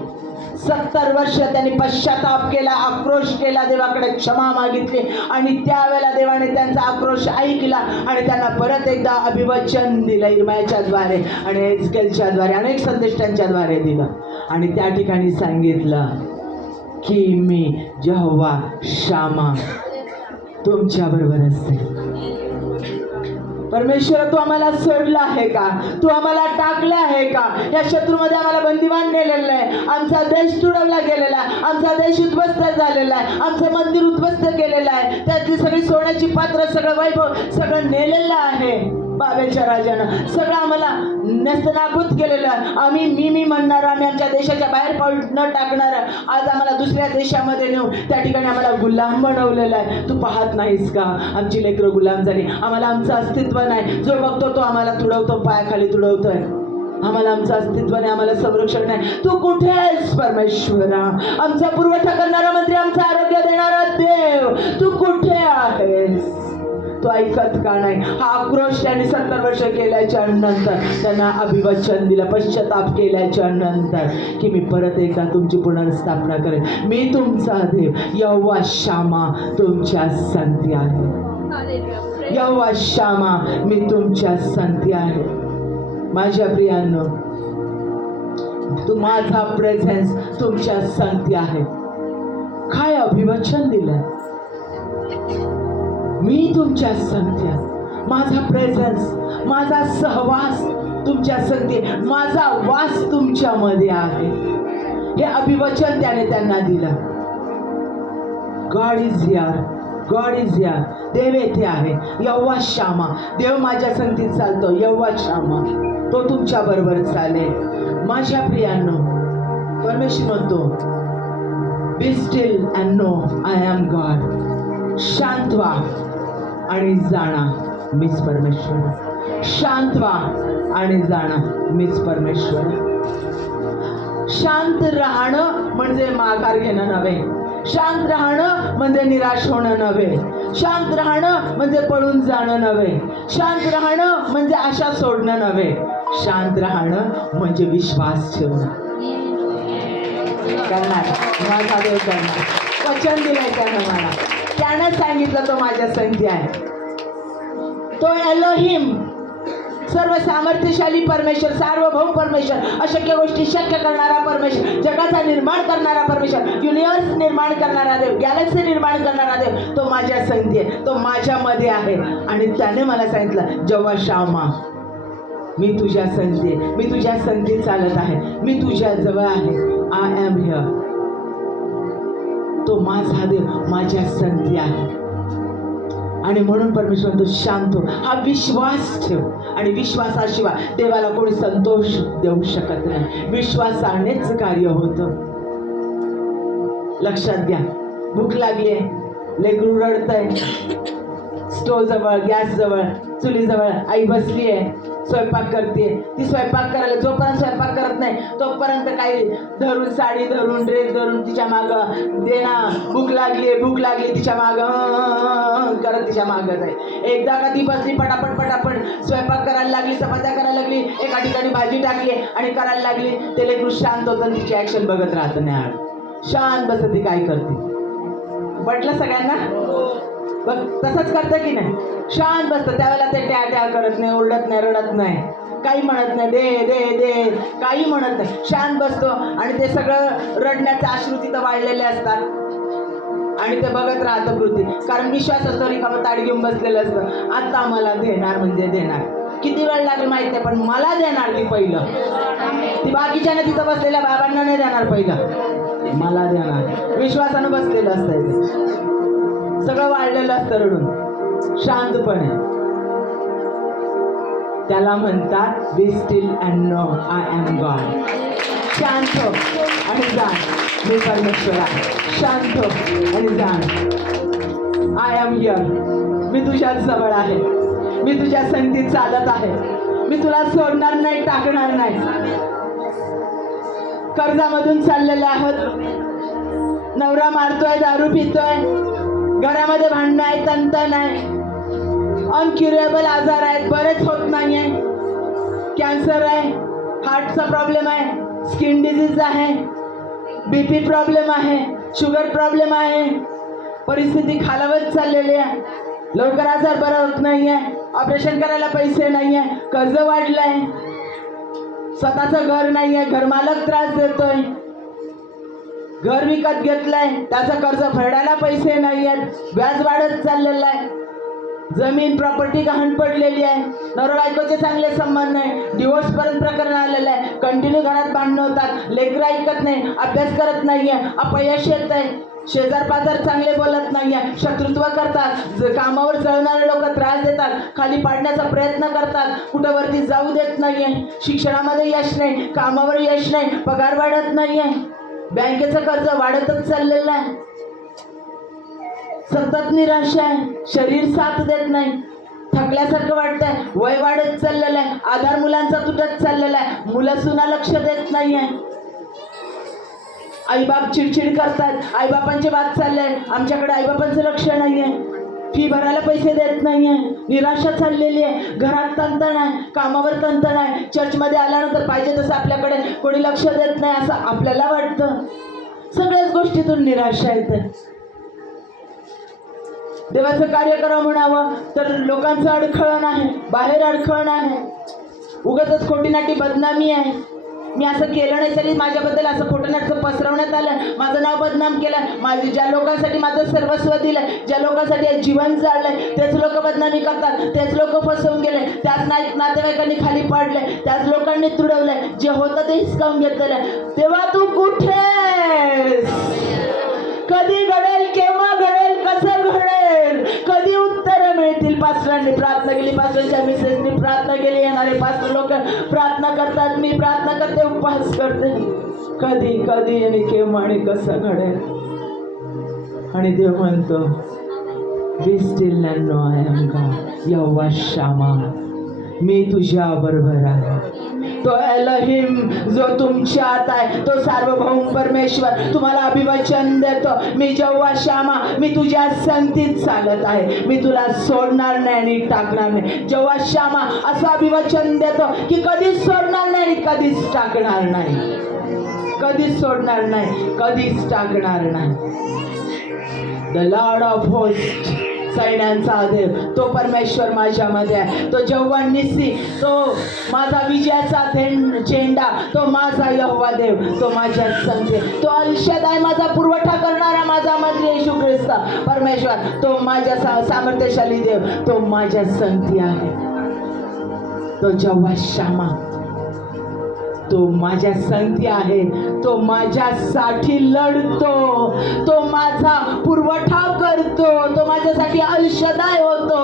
70 वर्ष त्यांनी पश्चाताप केला, आक्रोश केला, देवाकडे क्षमा मागितली. आणि त्यावेळेला देवाने त्यांचा आक्रोश ऐकला आणि त्यांना परत एकदा अभिवचन दिलं, इर्मायाच्या द्वारे आणि एस्केलच्या द्वारे, अनेक संदेष्टांच्या द्वारे दिलं. आणि त्या ठिकाणी सांगितलं की मी यहोवा शामा तुमच्या बरोबर असते. परमेश्वर तू आम्हाला सोडला आहे का? तू आम्हाला टाकलं आहे का? या शत्रूमध्ये आम्हाला बंदिवान नेलेलं आहे. आमचा देश तुडवला गेलेला आहे. आमचा देश उद्ध्वस्त झालेला आहे. आमचं मंदिर उद्ध्वस्त केलेलं आहे. त्यातली सगळी सोन्याची पात्र, सगळं वैभव सगळं नेलेलं आहे. बाबेलच्या राजानं सगळं आम्हाला नेस्तनाबूत केलेलं आहे. आम्ही मी म्हणणार, आम्ही आमच्या देशाच्या बाहेर पाऊल न टाकणार. आज आम्हाला दुसऱ्या देशामध्ये नेऊन त्या ठिकाणी आम्हाला गुलाम बनवलेलं आहे. तू पाहत नाहीस का? आमची लेकरं गुलाम झाली. आम्हाला आमचं अस्तित्व नाही. जो बघतो तो आम्हाला तुडवतो, पायाखाली तुडवतोय. आम्हाला आमचं अस्तित्व नाही, आम्हाला संरक्षण नाही. तू कुठे आहेस परमेश्वरा? आमचा पुरवठा करणारा मंत्री, आमचं आरोग्य देणारा देव, तू कुठे आहेस? तो ऐकत का नाही? हा आक्रोश त्यांनी 70 वर्ष केल्याच्या नंतर त्यांना अभिवचन दिलं, पश्चाताप केल्याच्या नंतर की मी परत एकदा तुमची पुनर्स्थापना करेन. मी तुमचा देव यहोवा शामा तुमच्या संती आहे. यहोवा शामा मी तुमच्या संती आहे. माझ्या प्रियांनो, तू माझा प्रेझेन्स तुमच्या संती आहे. काय अभिवचन दिलं? मी तुमच्या संती आहे. माझा प्रेझेन्स, माझा सहवास तुमच्या संती, माझा वास तुमच्यामध्ये आहे. हे अभिवचन त्याने त्यांना दिलं. God is here, God is here. देव येथे आहे. यहोवा शामा, देव माझ्या संगतीत चालतो. यहोवा शामा, तो तुमच्या बरोबर चालेल. माझ्या प्रियांनो, परमेश्वर म्हणतो, be still and know I am God. शांत व्हा आणि जाणा मीच परमेश्वर. शांत व्हा आणि जाणा मीच परमेश्वर. शांत राहणं म्हणजे माघार घेणं नव्हे. शांत राहणं म्हणजे निराश होणं नव्हे. शांत राहणं म्हणजे पळून जाणं नव्हे. शांत राहणं म्हणजे आशा सोडणं नव्हे. शांत राहणं म्हणजे विश्वास ठेवणं. करणार माझा देव करणार. वचन दिलंय त्यानं मला. त्यानं सांगितलं तो माझ्या संधी आहे. तो एलोहिम, सर्व सामर्थ्यशाली परमेश्वर, सार्वभौम परमेश्वर, अशक्य गोष्टी शक्य करणारा परमेश्वर, जगाचा निर्माण करणारा परमेश्वर, युनिवर्स निर्माण करणारा देव, गॅलेक्सी निर्माण करणारा देव, तो माझ्या संधी आहे. तो माझ्यामध्ये आहे. आणि त्याने मला सांगितलं, जेव्हा शामा मी तुझ्या संधी आहे. मी तुझ्या संधी चालत आहे. मी तुझ्या जवळ आहे. I am here. तो माझा देव माझ्या संधी आहे. आणि म्हणून परमेश्वर तो शांत हो. हा विश्वास ठेव. आणि विश्वासाशिवाय देवाला कोणी संतोष देऊ शकत नाही. विश्वासानेच कार्य होतं. लक्षात घ्या. भूक लागली आहे, लेकरू रडतंय, स्टोव जवळ, गॅस जवळ, चुली जवळ आई बसली आहे, स्वयंपाक करते. ती स्वयंपाक करायला जोपर्यंत स्वयंपाक करत नाही तोपर्यंत काही धरून, साडी धरून, ड्रेस धरून तिच्या मागं दे ना, भूक लागली, भूक लागली, तिच्या मागं करत तिच्या मागं जाईल. एकदा का ती बसली, पटापट पटापट स्वयंपाक करायला लागली, चपात्या करायला लागली, एका ठिकाणी भाजी टाकली आणि करायला लागली. ते लेकरू शांत होतं आणि तिची ऍक्शन बघत राहतं. नाही शांत बसत ती काय करते. पटलं सगळ्यांना? बघ तसंच करतं की नाही? शांत बसतं. त्यावेळेला ते ट्या ट्या करत नाही, ओरडत नाही, रडत नाही, काही म्हणत नाही, दे दे दे, काही म्हणत नाही. शांत बसतो. आणि ते सगळं रडण्याचे अश्रू तिथं वाढलेले असतात. आणि ते बघत राहतं कृती. कारण विश्वास असतो, रिकामं ताट घेऊन बसलेलं असतं. आता मला देणार म्हणजे देणार. किती वेळ लागेल माहित नाही, पण मला देणार ती पहिलं. ती बाकीच्याने तिथं बसलेल्या बाबांना नाही देणार, पहिलं मला देणार. विश्वासानं बसलेलं असतं. सगळं वाढलेलं असतं रडून. शांतपणे. त्याला म्हणतात be still and know I am God. शांत हो आणि जाण मी परमेश्वर आहे. शांत हो आणि जाण आय एम हिअर. मी तुझ्या जवळ आहे. मी तुझ्या संगतीत चालत आहे. मी तुला सोडणार नाही, टाकणार नाही. कर्जामधून चाललेले आहोत. नवरा मारतोय, दारू पितोय, घरामध्ये भांडणं आहे, तंतन आहे, अनक्युरेबल आजार आहेत, बरेच होत नाही आहे, कॅन्सर आहे, हार्टचा प्रॉब्लेम आहे, स्किन डिझीज आहे, बीपी प्रॉब्लेम आहे, शुगर प्रॉब्लेम आहे, परिस्थिती खालावत चाललेली आहे, लवकर आजार बरा होत नाही आहे, ऑपरेशन करायला पैसे नाही आहे, कर्ज वाढलंय, स्वतःचं घर नाही आहे, घरमालक त्रास देतोय, घर विकत घेतलंय, त्याचं कर्ज फेडायला पैसे नाही आहेत, व्याज वाढत चाललेलं आहे. जमीन प्रॉपर्टी गहाण पडलेली आहे, नवरा बायकोचे चांगले संबंध नाही, डिवोर्स पर्यंत प्रकरण आलेलं आहे, कंटिन्यू घरात भांडणं होतात, लेकरं ऐकत नाही, अभ्यास करत नाहीये, अपयश येत आहे, शेजार पाजार चांगले बोलत नाहीये, शत्रुत्व करतात, कामावर जळणारे लोक त्रास देतात, खाली पाडण्याचा प्रयत्न करतात, कुठं वरती जाऊ देत नाहीये, शिक्षणामध्ये यश नाही, कामावर यश नाही, पगार वाढत नाहीये, बँकेचं कर्ज वाढतच चाललेलं आहे, सतत निराशा आहे, शरीर साथ देत नाही, थकल्यासारखं वाटतंय, वय वाढत चाललेलं आहे, आधार मुलांचा तुटत चाललेला आहे, मुलं सुना लक्ष देत नाहीये, आईबाप चिडचिड करतात, आईबापांचे वाद चालले, आमच्याकडे आईबापांचं लक्ष नाहीये, फी भरायला पैसे देत नाहीये, निराशा चाललेली आहे, घरात तणतण आहे, कामावर तणतण आहे, चर्चमध्ये आल्यानंतर पाहिजे तसं आपल्याकडे कोणी लक्ष देत नाही असं आपल्याला वाटतं, सगळ्याच गोष्टीतून निराशा येते. देवाचं कार्य करावं म्हणावं तर लोकांचं अडखळण आहे, बाहेर अडखळण आहे, उगाचच खोटीनाटी बदनामी आहे, मी असं केलं नाही तरी माझ्याबद्दल असं खोटं नाटकं पसरवण्यात आलं, माझं नाव बदनाम केलं, माझे ज्या लोकांसाठी माझं सर्वस्व दिलं, ज्या लोकांसाठी जीवन जाळलंय तेच लोक बदनामी करतात, तेच लोक फसवून गेले, त्याच नातेवाईकांनी खाली पाडले, त्याच लोकांनी तुडवलंय, जे होतं ते हिसकावून घेतलेलं. तेव्हा तू कुठेस? कधी घडेल, केव्हा घडेल, कसं घडेल, कधी उत्तरं मिळतील? पास्टरांनी प्रार्थना केली, पास्टरांच्या मिसेसनी प्रार्थना केली, येणारे पास्टर लोक प्रार्थना करतात, मी प्रार्थना करते, उपवास करते, कधी कधी आणि केव्हा आणि कसं घडेल. आणि देव म्हणतो be still and know I am God. यहोवा शामा, मी तुझ्या बरोबर आहे. तो एलोहिम जो तुमच्यात आहे, तो सार्वभौम परमेश्वर तुम्हाला अभिवचन देतो, मी यहोवा शामा, मी तुझ्या संगतीत चालत आहे, मी तुला सोडणार नाही आणि टाकणार नाही. यहोवा शामा असं अभिवचन देतो की कधीच सोडणार नाही आणि कधीच टाकणार नाही, कधीच सोडणार नाही, कधीच टाकणार नाही. द लॉर्ड ऑफ होस्ट, सैन्यांचा देव, तो परमेश्वर माझ्यामध्ये आहे, तो यहोवा निसी, तो माझा विजयाचा झेंडा, तो माझा यहोवा देव, तो माझ्या संगती, तो अल शदाय, माझा पुरवठा करणारा, माझा मंत्री येशू ख्रिस्त परमेश्वर, तो माझ्या सामर्थ्यशाली देव, तो माझ्या संगती आहे. तो यहोवा शामा, तो माझ्या संगती आहे, तो माझ्यासाठी लढतो, तो माझा पुरवठा करतो, तो माझ्यासाठी अल शदाय होतो,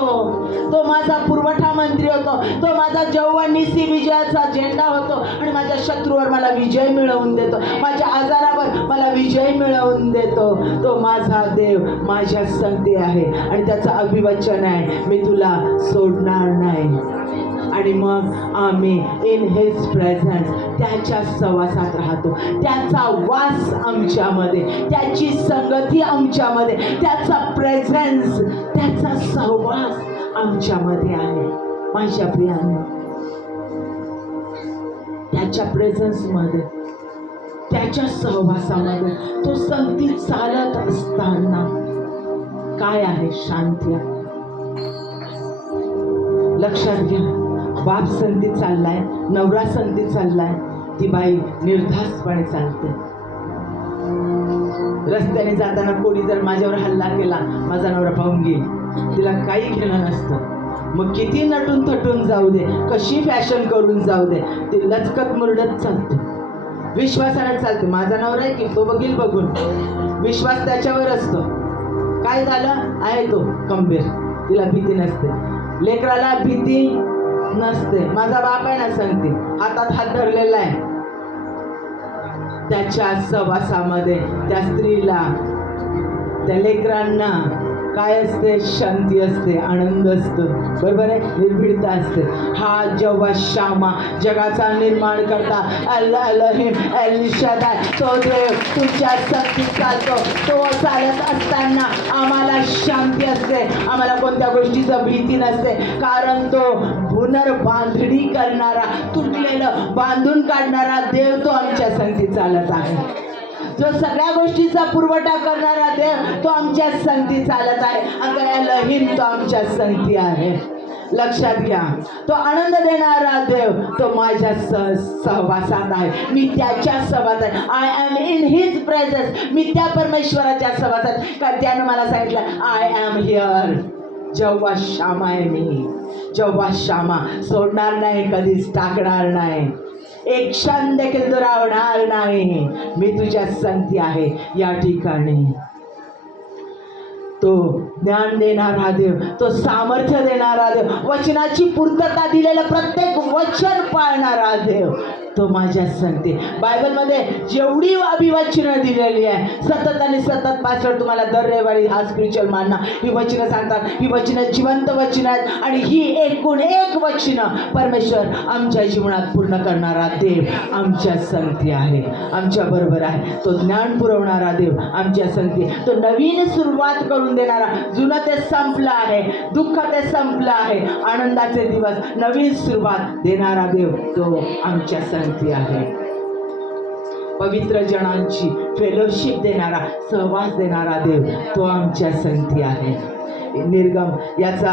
तो माझा पुरवठा मंत्री होतो, तो माझा यहोवा निसी विजयाचा झेंडा होतो आणि माझ्या शत्रूवर मला विजय मिळवून देतो, माझ्या आजारावर मला विजय मिळवून देतो. तो माझा देव माझ्या संगती आहे आणि त्याचं अभिवचन आहे, मी तुला सोडणार नाही. आणि मग आम्ही इन हिज प्रेझेन्स, त्याच्या सहवासात राहतो, त्याचा वास आमच्यामध्ये, त्याची संगती आमच्यामध्ये, त्याचा प्रेझेन्स, त्याचा सहवास आमच्यामध्ये आहे. माझ्या प्रियाने, त्याच्या प्रेझेन्समध्ये, त्याच्या सहवासामध्ये, तो संगतीत चालत असताना काय आहे? शांती. लक्षात घ्या, बाप संगतीत चाललाय, नवरा संगतीत चाललाय, ती बाई निर्धास्तपणे चालते. रस्त्याने जाताना कोणी जर माझ्यावर हल्ला केला, माझा नवरा पाहून घेईल, तिला काही घेणं नसतं, मग किती नटून थटून जाऊ दे, कशी फॅशन करून जाऊ दे, ती लचकत मुरडत चालते, विश्वासाने चालते. माझा नवरा आहे की तो बघील बघून, विश्वास त्याच्यावर असतो. काय झालं आहे तो खंबीर, तिला भीती नसते, लेकराला भीती नसते. माझा बाप आहे ना संगती, हातात हात धरलेला आहे, त्याच्या सहवासामध्ये त्या स्त्रीला, त्या लेकरांना काय असते? शांती असते, आनंद असतो, बरोबर आहे, निर्भीडता असते. हा यहोवा शामा, जगाचा निर्माण करता, अल एलोहिम, एल शदाय, तो देव तुमच्या संगतीत चालतो. तो चालत असताना आम्हाला शांती असते, आम्हाला कोणत्या गोष्टीचं भीती नसते, कारण तो पुनर्बांधणी करणारा, तुटलेलं बांधून काढणारा देव तो आमच्या संगतीत चालत आहे. जो सगळ्या गोष्टीचा पुरवठा करणारा देव तो आमच्या संगती चालत आहे. अगं एलोहिम तो आमच्या संगती आहे. लक्षात घ्या, तो आनंद देणारा देव तो माझ्या सहवासात आहे, मी त्याच्या सहवासात आहे. I am in his presence, मी त्या परमेश्वराच्या सहवासात. कारण त्यानं मला सांगितलं आय एम हिअर, जेव्हा शामा आहे मी, जेव्हा शामा सोडणार नाही, कधीच टाकणार नाही, एक क्षण देखील दुरावणार नाही. मी तुझ्या संगती आहे या ठिकाणी. तो ज्ञान देणारा देव, तो सामर्थ्य देणारा देव, वचनाची पूर्तता दिलेलं प्रत्येक वचन पाळणारा देव, तो माझ्या संगती. बायबलमध्ये जेवढी अभिवचनं दिलेली आहे, सतत आणि सतत पास्टर तुम्हाला दर रविवारी हा स्पिरिच्युअल मानना ही वचनं सांगतात. ही वचनं जिवंत वचनं आहेत आणि ही एकूण एक वचनं परमेश्वर आमच्या जीवनात पूर्ण करणारा देव आमच्या संगती आहे, आमच्या बरोबर आहे. तो ज्ञान पुरवणारा देव आमच्या संगती, तो नवीन सुरुवात करून देणारा. जुनं ते संपलं आहे, दुःख ते संपलं आहे, आनंदाचे दिवस, नवीन सुरुवात देणारा देव तो आमच्या संगती आहे. पवित्र जनांची फेलोशिप देणारा, सहवास देणारा देव तो आमच्या संगती आहे. निर्गम याचा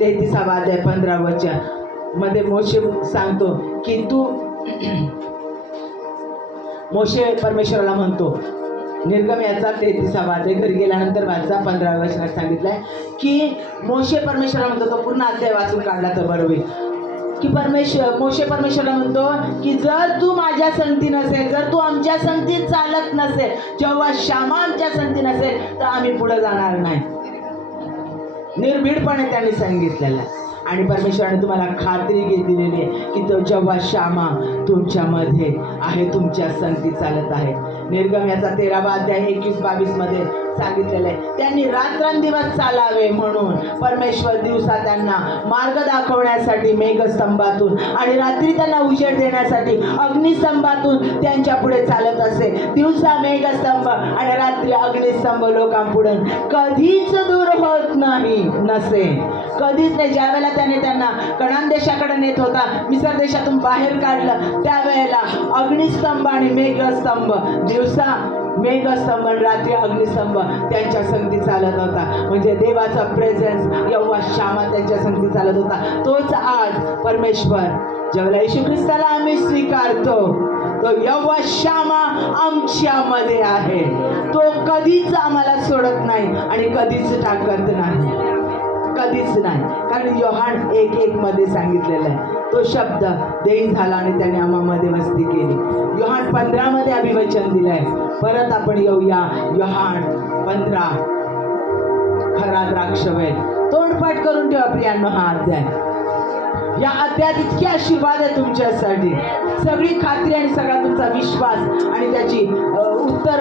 33वा अध्याय 15 वचन मध्ये मोशे सांगतो की तू, मोशे परमेश्वराला म्हणतो, निर्गम याचा 33वा अध्याय घरी गेल्यानंतर वाचा 15व्या वचनात सांगितलंय की मोशे परमेश्वराला म्हणतो, तो पूर्ण अध्याय वाचून काढला तर बरं होईल की मोशे परमेश्वराला म्हणतो की जर तू माझ्या संगती नसेल, जर तू आमच्या संगतीत चालत नसेल, जेव्हा शामा आमच्या संगती नसेल तर आम्ही पुढे जाणार नाही. निर्भीडपणे त्यांनी सांगितलेलं आहे. आणि परमेश्वराने तुम्हाला खात्री दिलेली आहे की तो जेव्हा शामा तुमच्यामध्ये आहे, तुमच्या संगती चालत आहे. निर्गम याचा 13वा अध्याय 21-22 मध्ये सांगितलेलं आहे, त्यांनी रात्रंदिवस चालावे म्हणून परमेश्वर दिवसा त्यांना मार्ग दाखवण्यासाठी मेघस्तंभातून आणि रात्री त्यांना उजेड देण्यासाठी अग्निस्तंभातून त्यांच्या पुढे चालत असे. दिवसा मेघस्तंभ आणि रात्री अग्निस्तंभ लोकांपुढे कधीच दूर होत नसे, कधीच नाही. ज्या वेळेला त्याने त्यांना कनान देशाकडे नेत होता, मिस्र देशातून बाहेर काढलं, त्यावेळेला अग्निस्तंभ आणि मेघस्तंभ, दिवसा मेघस्तंभ आणि रात्री अग्निस्तंभ त्यांच्या संगती चालत होता. म्हणजे देवाचा प्रेझेन्स यहोवा शामा त्यांच्या संगती चालत होता. तोच आज परमेश्वर ज्यावेळेला येशू ख्रिस्ताला आम्ही स्वीकारतो, तो यहोवा शामा आमच्यामध्ये आहे. तो कधीच आम्हाला सोडत नाही आणि कधीच टाकत नाही, कधीच नाही. कारण योहान 1:1 मध्ये सांगितलेलं आहे, तो शब्द देही झाला आणि त्याने आम्हामध्ये वस्ती केली. योहान 15 मध्ये अभिवचन दिलंय. परत आपण येऊया योहान 15, खरा द्राक्षवेल. तोंडपाठ करून ठेवा प्रियांनो हा अध्याय. या अध्यायात इतके आशीर्वाद आहे तुमच्यासाठी, सगळी खात्री आणि सगळा तुमचा विश्वास आणि त्याची उत्तर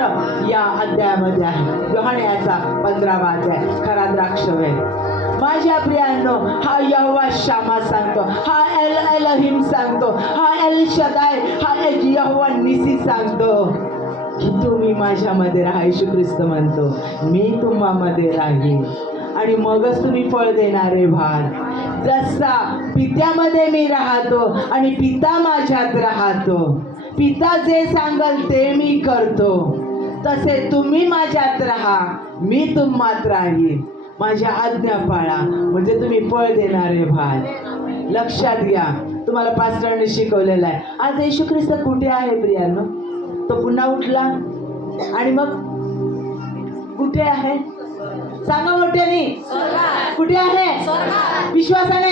या अध्यायामध्ये आहे. योहान याचा 15वा अध्याय, खरा द्राक्षवेल. माझ्या प्रियांनो, हा यहोवा शामा सांगतो, हा एलोहिम सांगतो, हा एल शदाय, हा एक यहोवा निसी सांगतो की तुम्ही माझ्यामध्ये राहा. येशू ख्रिस्त म्हणतो मी तुम्हामध्ये राहील आणि मगच तुम्ही फळ देणारे व्हाल. जसा पित्यामध्ये मी राहतो आणि पिता माझ्यात राहतो, पिता जे सांगल ते मी करतो, तसे तुम्ही माझ्यात राहा, मी तुम्हात राहील. माझ्या आज्ञा पाळा म्हणजे तुम्ही फळ देणारे व्हाल. लक्षात घ्या, तुम्हाला पास्टरने शिकवलेलं आहे. आज येशू ख्रिस्त कुठे आहे प्रियांनो? तो पुन्हा उठला आणि मग कुठे आहे? सांगा मोठ्याने, कुठे आहे? विश्वासाने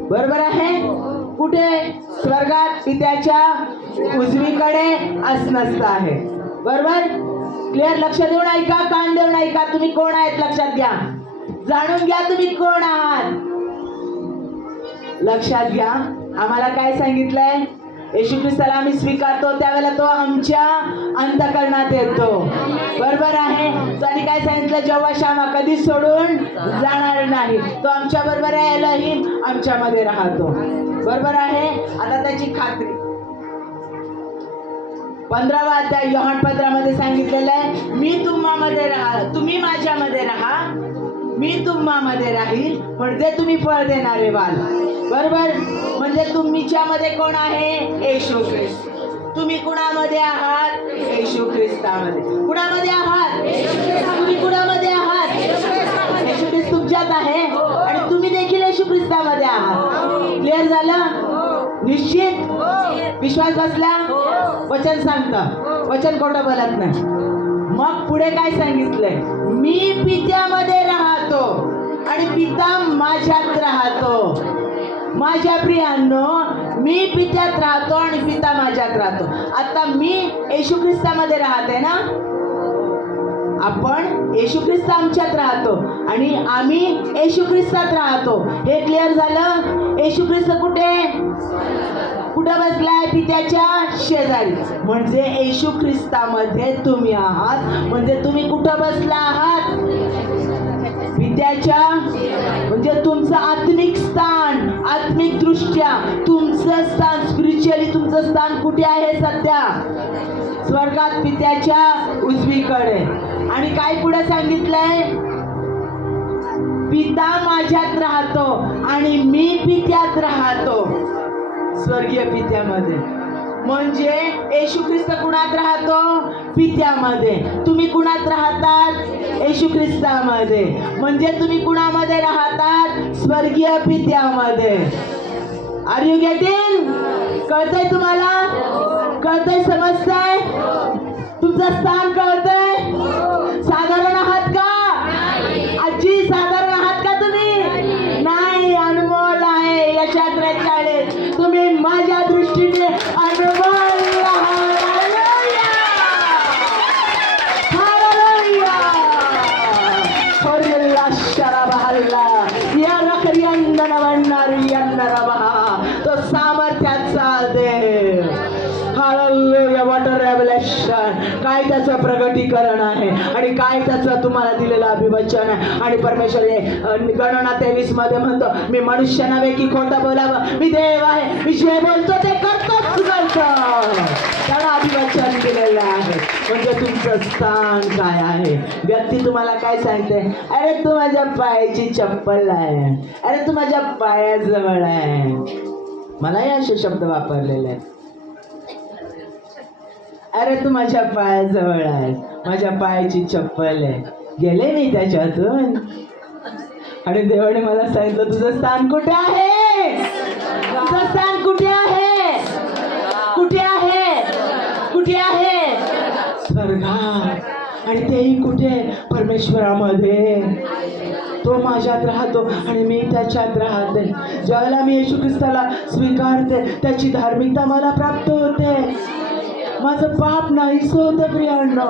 बरोबर आहे. कुठे? स्वर्गात पित्याच्या उजवीकडे असनस्त आहे. बरोबर? क्लिअर? लक्ष देऊन ऐका, कान देऊन ऐका. तुम्ही कोण आहेत लक्षात घ्या, जाणून घ्या तुम्ही कोण आहात. लक्षात घ्या, आम्हाला काय सांगितलंय? येशू ख्रिस्ताला आम्ही स्वीकारतो त्यावेळेला तो आमच्या अंतःकरणात येतो. बरोबर आहे. आणि काय सांगितलं? जेव्हा शामा कधीच सोडून जाणार नाही, तो आमच्या बरोबर आहे. एलोहिम आमच्यामध्ये राहतो. बरोबर आहे. आता त्याची खात्री 15वा अध्याय योहान 15 मध्ये सांगितलेलं आहे, मी तुम्हामध्ये राहा, तुम्ही माझ्यामध्ये राहा, मी तुम्हामध्ये राहील म्हणजे तुम्ही फळ देणारे व्हाल. बरोबर? म्हणजे तुमच्यामध्ये कोण आहे? येशू ख्रिस्त. तुम्ही कुणामध्ये आहात? येशू ख्रिस्तामध्ये. कुणामध्ये आहात? तुम्ही कुणामध्ये आहात? येशू ख्रिस्त तुमच्यात आहे आणि तुम्ही देखील येशू ख्रिस्तामध्ये आहात. क्लिअर झालं? निश्चित? विश्वास बसला? वचन सांगतं, वचन खोटं बोलत नाही. मग पुढे काय सांगितलंय? मी पित्यामध्ये राहतो आणि पिता माझ्यात राहतो. माझ्या प्रियांनो, मी पित्यात राहतो आणि पिता माझ्यात राहतो. आता मी येशू ख्रिस्तामध्ये राहते ना, आपण येशू ख्रिस्त आमच्यात राहतो आणि आम्ही येशू ख्रिस्तात राहतो. हे क्लिअर झालं. येशू ख्रिस्त कुठं बसलाय? पित्याच्या शेजारी. म्हणजे येशू ख्रिस्तामध्ये तुम्ही आहात. म्हणजे तुम्ही कुठं बसला आहात? पित्याच्या. म्हणजे तुमचं आत्मिक स्थान, आत्मिक दृष्ट्या तुमचं स्थान, स्पिरिच्युअली तुमचं स्थान कुठे आहे सध्या? स्वर्गात पित्याच्या उजवीकडे. आणि काय पुढे सांगितलंय? पिता माझ्यात राहतो आणि मी पित्यात राहतो, स्वर्गीय पित्यामध्ये. म्हणजे येशू ख्रिस्त कुणात राहतो? पित्यामध्ये. तुम्ही कुणात राहतात? येशू ख्रिस्तामध्ये. म्हणजे तुम्ही कुणामध्ये राहतात? स्वर्गीय पित्यामध्ये. R you getting? कळतंय तुम्हाला? कळतंय? समजतंय? तुमचं स्थान कळतंय? साधारण आहात का? आजी, साधारण आहात का तुम्ही? नाही, अनमोल आहे. यशात 43 तुम्ही माझ्या दृष्टीने अनमोल आहात. Hallelujah, hallelujah. तो सामर्थ्याचा देव. हालेलुया. What a revelation. काय त्याचं प्रगटीकरण आहे आणि काय त्याचं तुम्हाला दिलेलं अभिवचन आहे. आणि परमेश्वर गणना 23 मध्ये म्हणतो, मी मनुष्य नव्हे की खोटं बोलावं, मी देव आहे, मी जे बोलतो ते करतोच करतो. त्याला अभिवचन दिलेलं आहे. म्हणजे तुमचं स्थान काय आहे? व्यक्ती तुम्हाला काय सांगते? अरे तू माझ्या पायाची चप्पल आहे, अरे तू माझ्या पायाजवळ आहे. मलाही असे शब्द वापरलेले आहेत. अरे तू माझ्या पायाजवळ आहे, माझ्या पायाची चप्पल आहे. गेले मी त्याच्यातून आणि देवाने मला सांगितलं, तुझं स्थान कुठे आहे? तुझं स्थान कुठे आहे? कुठे आहे? कुठे आहे? स्वर्गात. आणि तेही कुठे? परमेश्वरामध्ये. तो माझ्यात राहतो आणि मी त्याच्यात राहते. ज्यावेळेला मी येशू ख्रिस्ताला स्वीकारते, त्याची धार्मिकता मला प्राप्त होते. माझं पाप नाहीसं होतं प्रियांनो.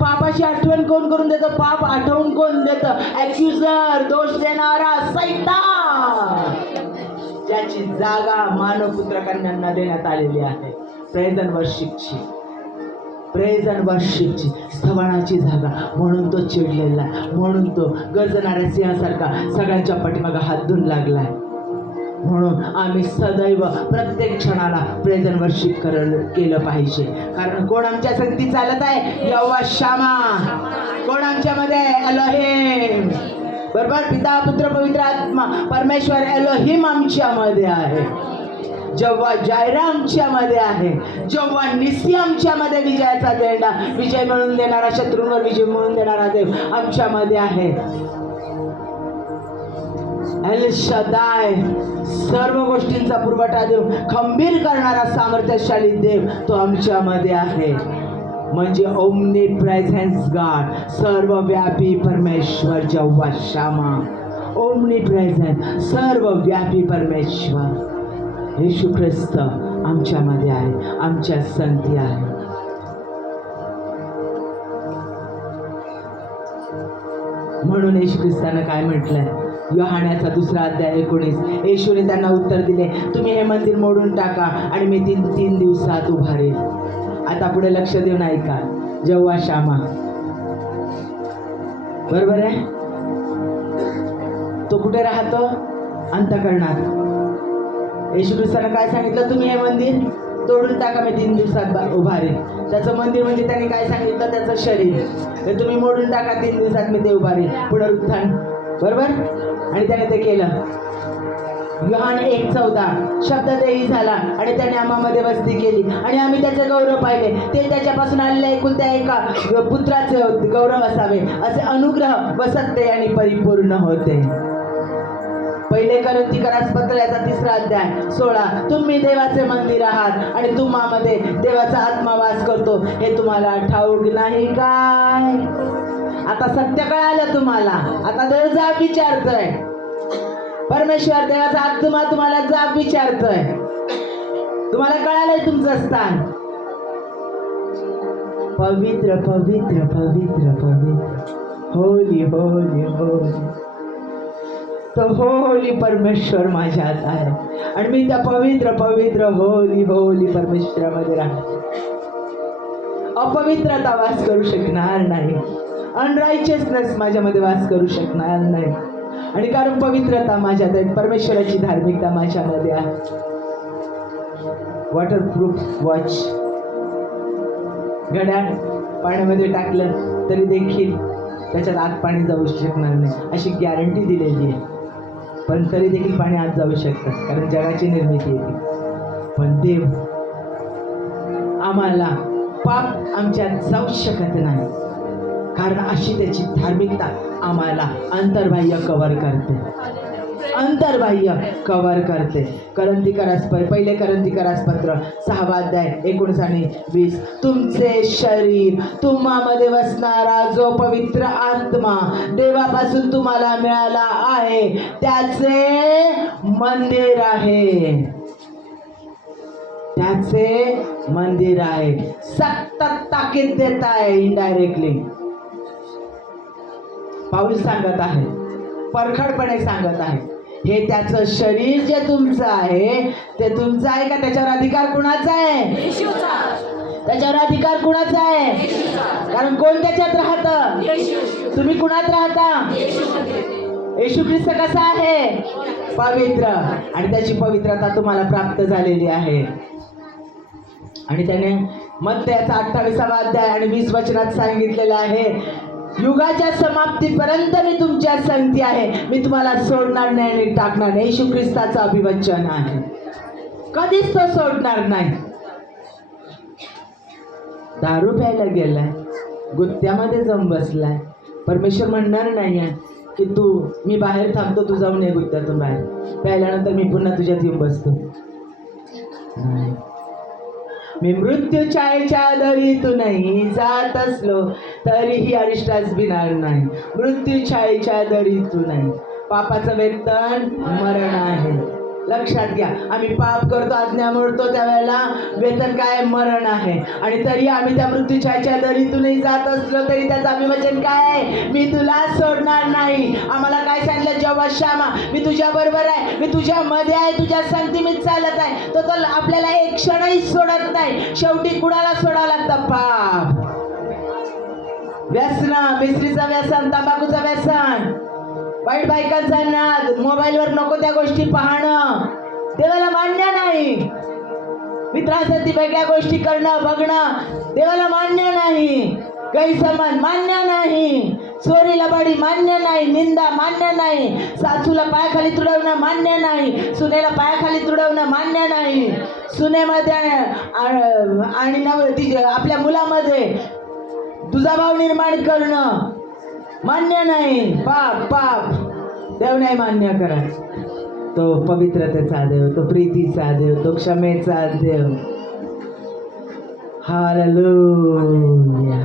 पापाची आठवण कोण करून देतं? पाप आठवून कोण देतं? ॲक्युजर, दोष देणारा सैतान, ज्याची जागा मानव पुत्र कन्यांना देण्यात आलेली आहे. प्रेज अँड वर्शिपची, प्रेज अँड वर्शिपची स्तवनाची जागा. म्हणून तो चिडलेला, म्हणून तो गर्जणाऱ्या सिंहासारखा सगळ्यांच्या पाठीमागे हात धुवून लागलाय. म्हणून आम्ही सदैव प्रत्येक क्षणाला प्रेज अँड वर्शिप केलं पाहिजे. कारण कोण आमच्या संगती चालत आहे? यहोवा शामा. कोण आमच्यामध्ये? एलोहिम. बरोबर. पिता, पुत्र, पवित्र आत्मा, परमेश्वर एलोहिम आमच्यामध्ये आहे. जेव्हा जायरा आमच्यामध्ये आहे, जेव्हा निसी आमच्यामध्ये विजयाचा झेंडा, विजय मिळवून देणारा, शत्रूंवर विजय मिळवून देणारा देव आमच्यामध्ये आहे. एल शदाय, सर्व गोष्टींचा पुरवठा देव, खंबीर करणारा सामर्थ्यशाली देव तो आमच्यामध्ये आहे. म्हणजे ओमनी प्रेझेन्स गॉड, सर्वव्यापी परमेश्वर जेव्हा शामा. ओमनी प्रेझेन्स, सर्वव्यापी परमेश्वर येशू ख्रिस्त आमच्यामध्ये आहे, आमच्या संगती आहे. म्हणून येशू ख्रिस्तानं काय म्हटलंय? योहाण्याचा 2 अध्याय 19. येशूने त्यांना उत्तर दिले, तुम्ही हे मंदिर मोडून टाका आणि मी 3 दिवसात उभारेल. आता पुढे लक्ष देऊन ऐका. जेव्हा शामा, बरोबर आहे. तो कुठे राहतो? अंतःकरणात. येशू ख्रिस्तानं काय सांगितलं? तुम्ही हे मंदिर तोडून टाका, मी 3 दिवसात उभारेल. त्याचं मंदिर म्हणजे त्यांनी काय सांगितलं? त्याचं शरीर. हे तुम्ही मोडून टाका, 3 दिवसात मी ते उभारेल. पुनरुत्थान, बरोबर. आणि त्याने ते केलं. योहान 1:14 शब्द देही झाला आणि त्याने आम्हामध्ये वस्ती केली आणि आम्ही त्याचे गौरव पाहिले. ते त्याच्यापासून आलेले एकुलत्या एका पुत्राचे गौरव असावे, असे अनुग्रह व सत्य आणि परिपूर्ण होते. पहिले कोरिन्थीकरास याचा 3 अध्याय 16. तुम्ही देवाचे मंदिर आहात आणि तुम्हामध्ये देवाचा आत्मा वास करतो, हे तुम्हाला ठाऊक नाही काय? आता सत्य कळालं तुम्हाला. आता देव जाब विचारतोय. परमेश्वर देवाचा आत्मा तुम्हाला जाब विचारतोय. तुम्हाला कळालंय तुमचं स्थान. पवित्र पवित्र पवित्र पवित्र, होली होली होली. तो होली परमेश्वर माझ्यात आहे आणि मी त्या पवित्र पवित्र होली होली परमेश्वरामध्ये राहतो. अपवित्रता वास करू शकणार नाही. अनरायचियसनेस माझ्यामध्ये वास करू शकणार नाही. आणि कारण पवित्रता माझ्यात आहे, परमेश्वराची धार्मिकता माझ्यामध्ये आहे. वॉटरप्रूफ वॉच, घड्याळ पाण्यामध्ये टाकलं तरी देखील त्याच्यात आत पाणी जाऊ शकणार नाही अशी गॅरंटी दिलेली आहे. पण तरी देखील पाणी आत जाऊ शकतं कारण जगाची निर्मिती येते. पण देव आम्हाला पाप आमच्यात जाऊ शकत नाही कारण अशी त्याची धार्मिकता आम्हाला अंतर्बाह्य कव्हर करते. अंतर्बाह्य कव्हर करते. पहिले करंथीकरास पत्र 6 अध्याय 19 आणि 20. तुमचे शरीर तुम्हामध्ये वसणारा जो पवित्र आत्मा देवापासून तुम्हाला मिळाला आहे त्याचे मंदिर आहे. त्याचे मंदिर आहे. सक्त ताकीद देत आहे. इनडायरेक्टली पाऊल सांगत आहे, परखडपणे सांगत आहे, हे त्याचं शरीर जे तुमचं आहे ते तुमचं आहे का? त्याच्यावर अधिकार कुणाचा आहे? त्याच्यावर अधिकार कुणाचा आहे? कारण कोण त्याच्यात राहतं? तुम्ही कुणात राहता? येशू ख्रिस्त कसा आहे? पवित्र. आणि त्याची पवित्रता तुम्हाला प्राप्त झालेली आहे. आणि त्याने मत्थ्याचा 28 अध्याय आणि 20 वचनात सांगितलेलं आहे, युगाच्या समाप्तीपर्यंत मी तुमच्या संगती आहे, मी तुम्हाला सोडणार नाही आणि टाकणार नाही. येशू ख्रिस्ताचं अभिवचन आहे. कधीच तो सोडणार नाही. दारू प्यायला गेलाय, गुत्त्यामध्ये जाऊन बसलाय, परमेश्वर म्हणणार नाहीये की मी बाहेर थांबतो, तू जाऊन ये गुत्त्यातून बाहेर, प्यायल्यानंतर मी पुन्हा तुझ्यात येऊन बसतो. नाही. मी मृत्यू छायेच्या दरीतूनही जात असलो तरीही अरिष्टास भिणार नाही. मृत्यू छायेच्या दरीतूनही. पापाचं वेतन मरण आहे. लक्षात घ्या, आम्ही पाप करतो, आज्ञा मोडतो, त्यावेळेला वेतन काय? मरण आहे. आणि तरी आम्ही त्या मृत्यू छायेच्या दरीतूनही जात असलो तरी त्याचं अभिवचन काय आहे? मी तुला सोडणार नाही. आम्हाला काय सांगितलं? जेव्हा श्यामा मी तुझ्या बरोबर आहे, मी तुझ्या मध्ये आहे, तुझ्या संगती मी चालत आहे. तो आपल्याला एक क्षणही सोडत नाही. शेवटी कुणाला सोडावं लागतं? पाप, व्यसन, मिसरीचं व्यसन, तंबाखूचं व्यसन, वाईट बायकांचा नाद, मोबाईलवर नको त्या गोष्टी पाहणं देवाला मान्य नाही. मित्रांसाठी वेगळ्या गोष्टी करणं, बघणं देवाला मान्य नाही. गैरसमज मान्य नाही. चोरी लबाडी मान्य नाही. निंदा मान्य नाही. सासूला पायाखाली तुडवणं मान्य नाही. सुनेला पायाखाली तुडवणं मान्य नाही. सुनेमध्ये आणि आपल्या मुलामध्ये दुजाभाव निर्माण करणं मान्य नाही. पाप पाप देव नाही मान्य करत. तो पवित्रतेचा देव, तो प्रीतीचा देव, तो क्षमेचा देव. Hallelujah,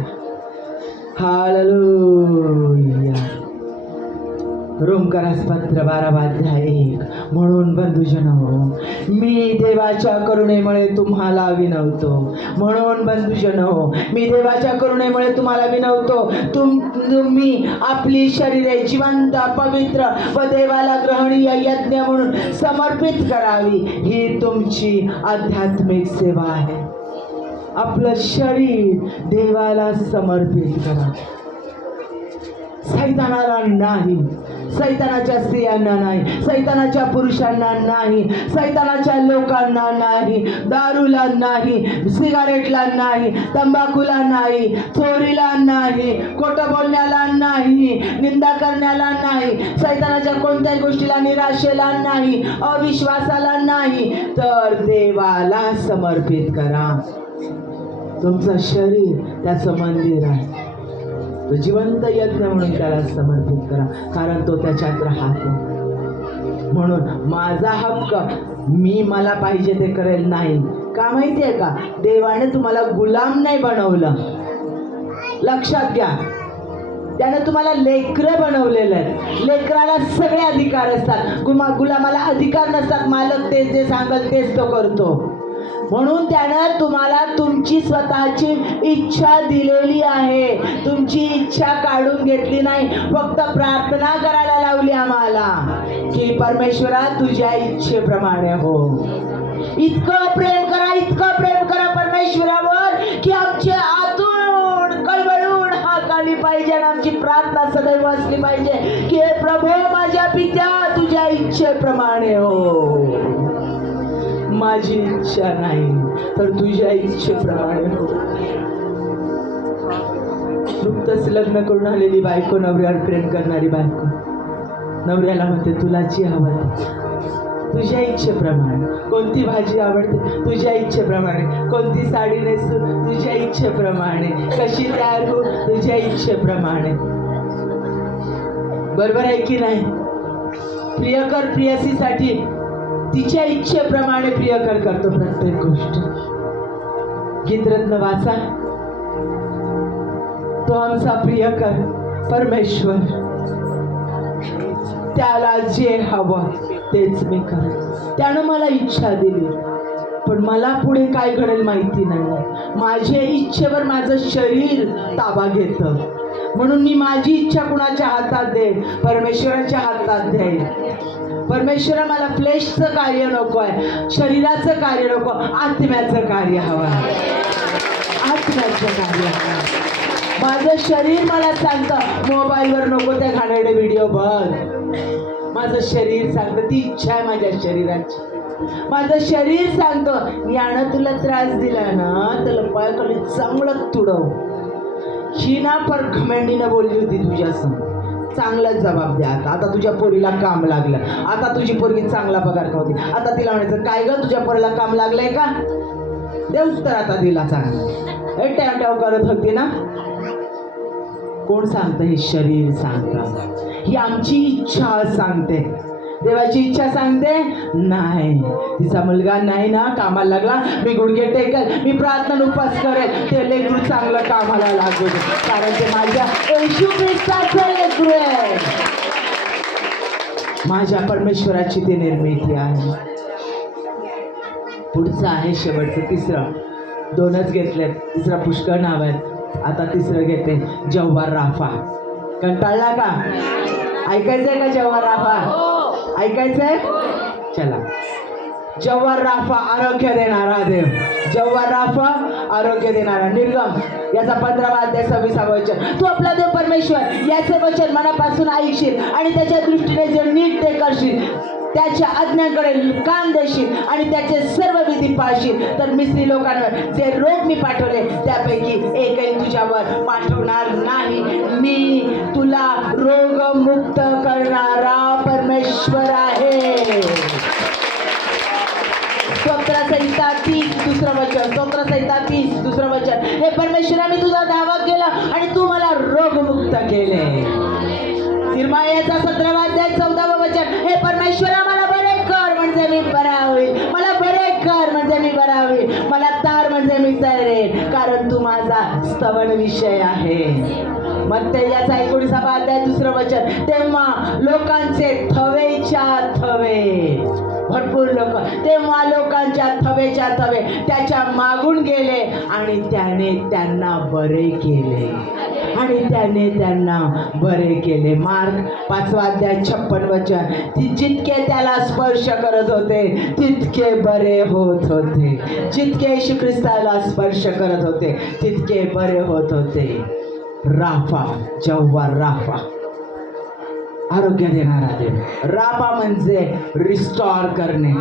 hallelujah. रोमकरास पत्र 12 अध्याय 1. म्हणून बंधुजनो, मी देवाच्या करुणेमुळे तुम्हाला विनवतो. म्हणून बंधुजनो, मी देवाच्या करुणेमुळे तुम्हाला विनवतो, तुम्ही आपली शरीरे जिवंत, पवित्र व देवाला ग्रहणीय यज्ञ म्हणून समर्पित करावी. ही तुमची आध्यात्मिक सेवा आहे. आपलं शरीर देवाला समर्पित करा. सैतानाला नाही, सैतानाच्या स्त्रियांना नाही, सैतानाच्या पुरुषांना नाही, सैतानाच्या लोकांना नाही, दारूला नाही, सिगारेटला नाही, तंबाखूला नाही, चोरीला नाही, खोटं बोलण्याला नाही, निंदा करण्याला नाही, सैतानाच्या कोणत्याही गोष्टीला, निराशेला नाही, अविश्वासाला नाही, तर देवाला समर्पित करा. तुमचं शरीर त्याचं मंदिर आहे. तो जिवंत यज्ञ म्हणून त्याला समर्पित करा, कारण तो त्याच्यात राहतो. म्हणून माझा हक्क मी मला पाहिजे ते करेल नाही. का माहिती आहे का? देवाने तुम्हाला गुलाम नाही बनवलं. लक्षात घ्या, त्यानं तुम्हाला लेकरं बनवलेलं आहे. लेकराला सगळे अधिकार असतात, गुलामाला अधिकार नसतात. मालक तेच जे सांगेल तेच तो करतो. म्हणून त्यानं तुम्हाला तुमची स्वतःची इच्छा दिलेली आहे. तुमची इच्छा काढून घेतली नाही, फक्त प्रार्थना करायला लावली आम्हाला की परमेश्वरा तुझ्या इच्छेप्रमाणे हो. इतकं प्रेम करा परमेश्वरावर की आमच्या आतून कळवळून हाक आली पाहिजे आणि आमची प्रार्थना सदैव असली पाहिजे की हे प्रभू माझ्या पित्या तुझ्या इच्छेप्रमाणे हो. माझी इच्छा नाही तर तुझ्या इच्छेप्रमाणे हो. नुकतंच लग्न करून आलेली बायको नवऱ्यावर प्रेम करणारी बायको नवऱ्याला म्हणते तुला जी आवडते तुझ्या इच्छेप्रमाणे, कोणती भाजी आवडते तुझ्या इच्छेप्रमाणे, कोणती साडी नेसू तुझ्या इच्छेप्रमाणे, कशी तयार हो तुझ्या इच्छेप्रमाणे. बरोबर आहे की नाही? प्रियकर प्रियसीसाठी तिच्या इच्छेप्रमाणे प्रियकर करतो प्रत्येक गोष्ट. गीतरत्न वाचा, तो आमचा प्रियकर परमेश्वर, त्याला जे हवं तेच मी करत. त्यानं मला इच्छा दिली, पण मला पुढे काय घडेल माहिती नाही. माझ्या इच्छेवर माझं शरीर ताबा घेतं, म्हणून मी माझी इच्छा कुणाच्या हातात दे? परमेश्वराच्या हातात दे. परमेश्वरा मला फ्लेशचं कार्य नको आहे, शरीराचं कार्य नको, आत्म्याचं कार्य हवं आहे. आत्म्याचं कार्य हवं. माझं शरीर मला सांगतं मोबाईलवर नको त्या घाणेरडे व्हिडिओ बघ. माझं शरीर सांगतं, ती इच्छा आहे माझ्या शरीराची. माझं शरीर सांगतं यानं तुला त्रास दिला ना त्याला पायाखाली चांगलं तुडव. ही ना पर घमेंडीनं बोलली होती तुझ्या समोर, चांगलाच जबाब द्या. आता तुझ्या पोरीला काम लागलं, आता तुझी पोरगी चांगला पगार होती. आता तिला म्हणायचं काय ग तुझ्या पोरीला काम लागलंय का? देऊच तर आता तिला चांगलं. हे टॅव करत होती ना. कोण सांगतं? हे शरीर सांगतं. ही आमची इच्छा सांगते. देवाची इच्छा सांगते नाही, तिचा मुलगा नाही ना कामाला लागला, मी गुडघे टेकेल, मी प्रार्थना उपवास करेल, ते लेकरू चांगलं कामाला लागू दे, कारण ते माझ्या येशू ख्रिस्ताचं लेकरू आहे. माझ्या परमेश्वराची ती निर्मिती आहे. पुढचं आहे शेवटचं, तिसरं. दोनच घेतलेत, तिसरं पुष्कळ नाव आहे. आता तिसरं घेते, जव्हार राफा. कंटाळला का? ऐकायचंय का जव्हार राफा? ऐकायचंय? चला. जव्हार राफा आरोग्य देणारा देव. जव्हार राफा आरोग्य देणारा. निर्गम याचा 15वा अध्याय 26वा वचन. तू आपला देव परमेश्वर याचे वचन मनापासून ऐकशील आणि त्याच्या दृष्टीने जे नीट ते करशील, त्याच्या आज्ञांकडे कान देशील आणि त्याचे सर्व विधी पाळशील, तर मिस्री लोकांवर जे रोग मी पाठवले त्यापैकी एकही तुझ्यावर पाठवणार नाही. मी तुला रोगमुक्त करणारा परमेश्वर आहे. स्तोत्रसंहिता 30 दुसरं वचन. स्तोत्रसंहिता 30 दुसरं वचन. हे परमेश्वरा मी तुझा दावा केला आणि तू मला रोगमुक्त केले. इर्मायाचा 17वा अध्याय 14वा वचन. हे परमेश्वरा मला बरे कर म्हणजे मी बरा होईल, मला बरे कर म्हणजे मी बरा होईल, मला तार म्हणजे मी तरेन, कारण तू माझा स्तवन विषय आहे. मत्तेयाचा 19वा अध्याय 2रं वचन. तेव्हा लोकांचे थवेच्या थवे, भरपूर लोक, तेव्हा लोकांच्या थवेच्या थवे त्याच्या मागून गेले आणि त्याने त्यांना बरे केले. आणि त्याने त्यांना बरे केले. मार्क 5वा अध्याय 56 वचन. जितके त्याला स्पर्श करत होते तितके बरे होत होते. जितके येशू ख्रिस्ताला स्पर्श करत होते तितके बरे होत होते. राफा, जव्हार राफा, आरोग्य देणारा देव. राफा म्हणजे रिस्टॉर करणे,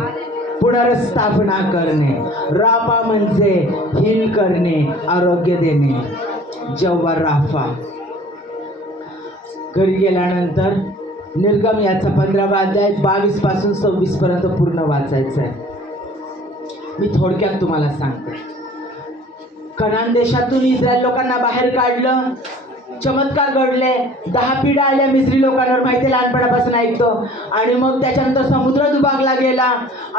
पुनर्स्थापना करणे. राफा म्हणजे हील करणे, आरोग्य देणे. जव्हार राफा. घरी गेल्यानंतर निर्गम याचा 15वा अध्याय 22 पासून 26 पर्यंत पूर्ण वाचायचं आहे. मी थोडक्यात तुम्हाला सांगते. कनान देशातून इस्रायल लोकांना बाहेर काढलं. चमत्कार घडले, 10 पिढ्या आल्या मिस्री लोकांवर, माहिती लहानपणापासून ऐकतो. आणि मग त्याच्यानंतर समुद्र दुभागला गेला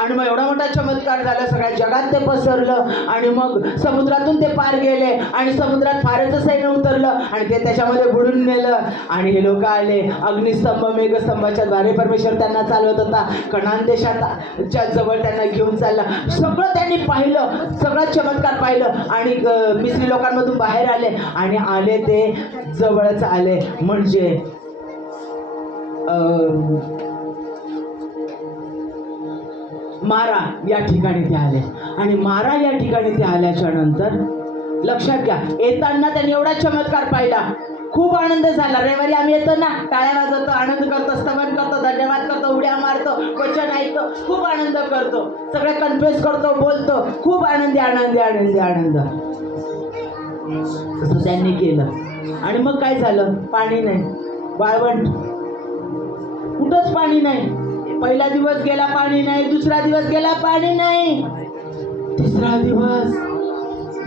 आणि मग एवढा मोठा चमत्कार झाला, सगळ्या जगात ते पसरलं. आणि मग समुद्रातून ते पार गेले आणि समुद्रात फारचं सैन्य उतरलं आणि ते त्याच्यामध्ये बुडून नेलं. आणि हे लोक आले, अग्निस्तंभ मेघस्तंभाच्या द्वारे परमेश्वर त्यांना चालवत होता, कनान देशाच्या जवळ त्यांना घेऊन चालला. सगळं त्यांनी पाहिलं, सगळं चमत्कार पाहिलं आणि मिस्री लोकांमधून बाहेर आले आणि आले ते जवळच आले, म्हणजे मारा या ठिकाणी ते आले. आणि मारा या ठिकाणी ते आल्याच्या नंतर लक्षात घ्या, येताना त्यांनी एवढा चमत्कार पाहिला, खूप आनंद झाला. रविवारी आम्ही येतो ना, टाळ्या वाजवतो, आनंद करतो, स्तवन करतो, धन्यवाद करतो, उड्या मारतो, वचन ऐकतो, खूप आनंद करतो, सगळे कन्फ्युज करतो, बोलतो, खूप आनंदी आनंदी आनंदी आनंद. तसं त्यांनी केलं. आणि मग काय झालं? पाणी नाही, वाळवंट, कुठंच पाणी नाही. पहिला दिवस गेला, पाणी नाही. दुसरा दिवस गेला, पाणी नाही. तिसरा दिवस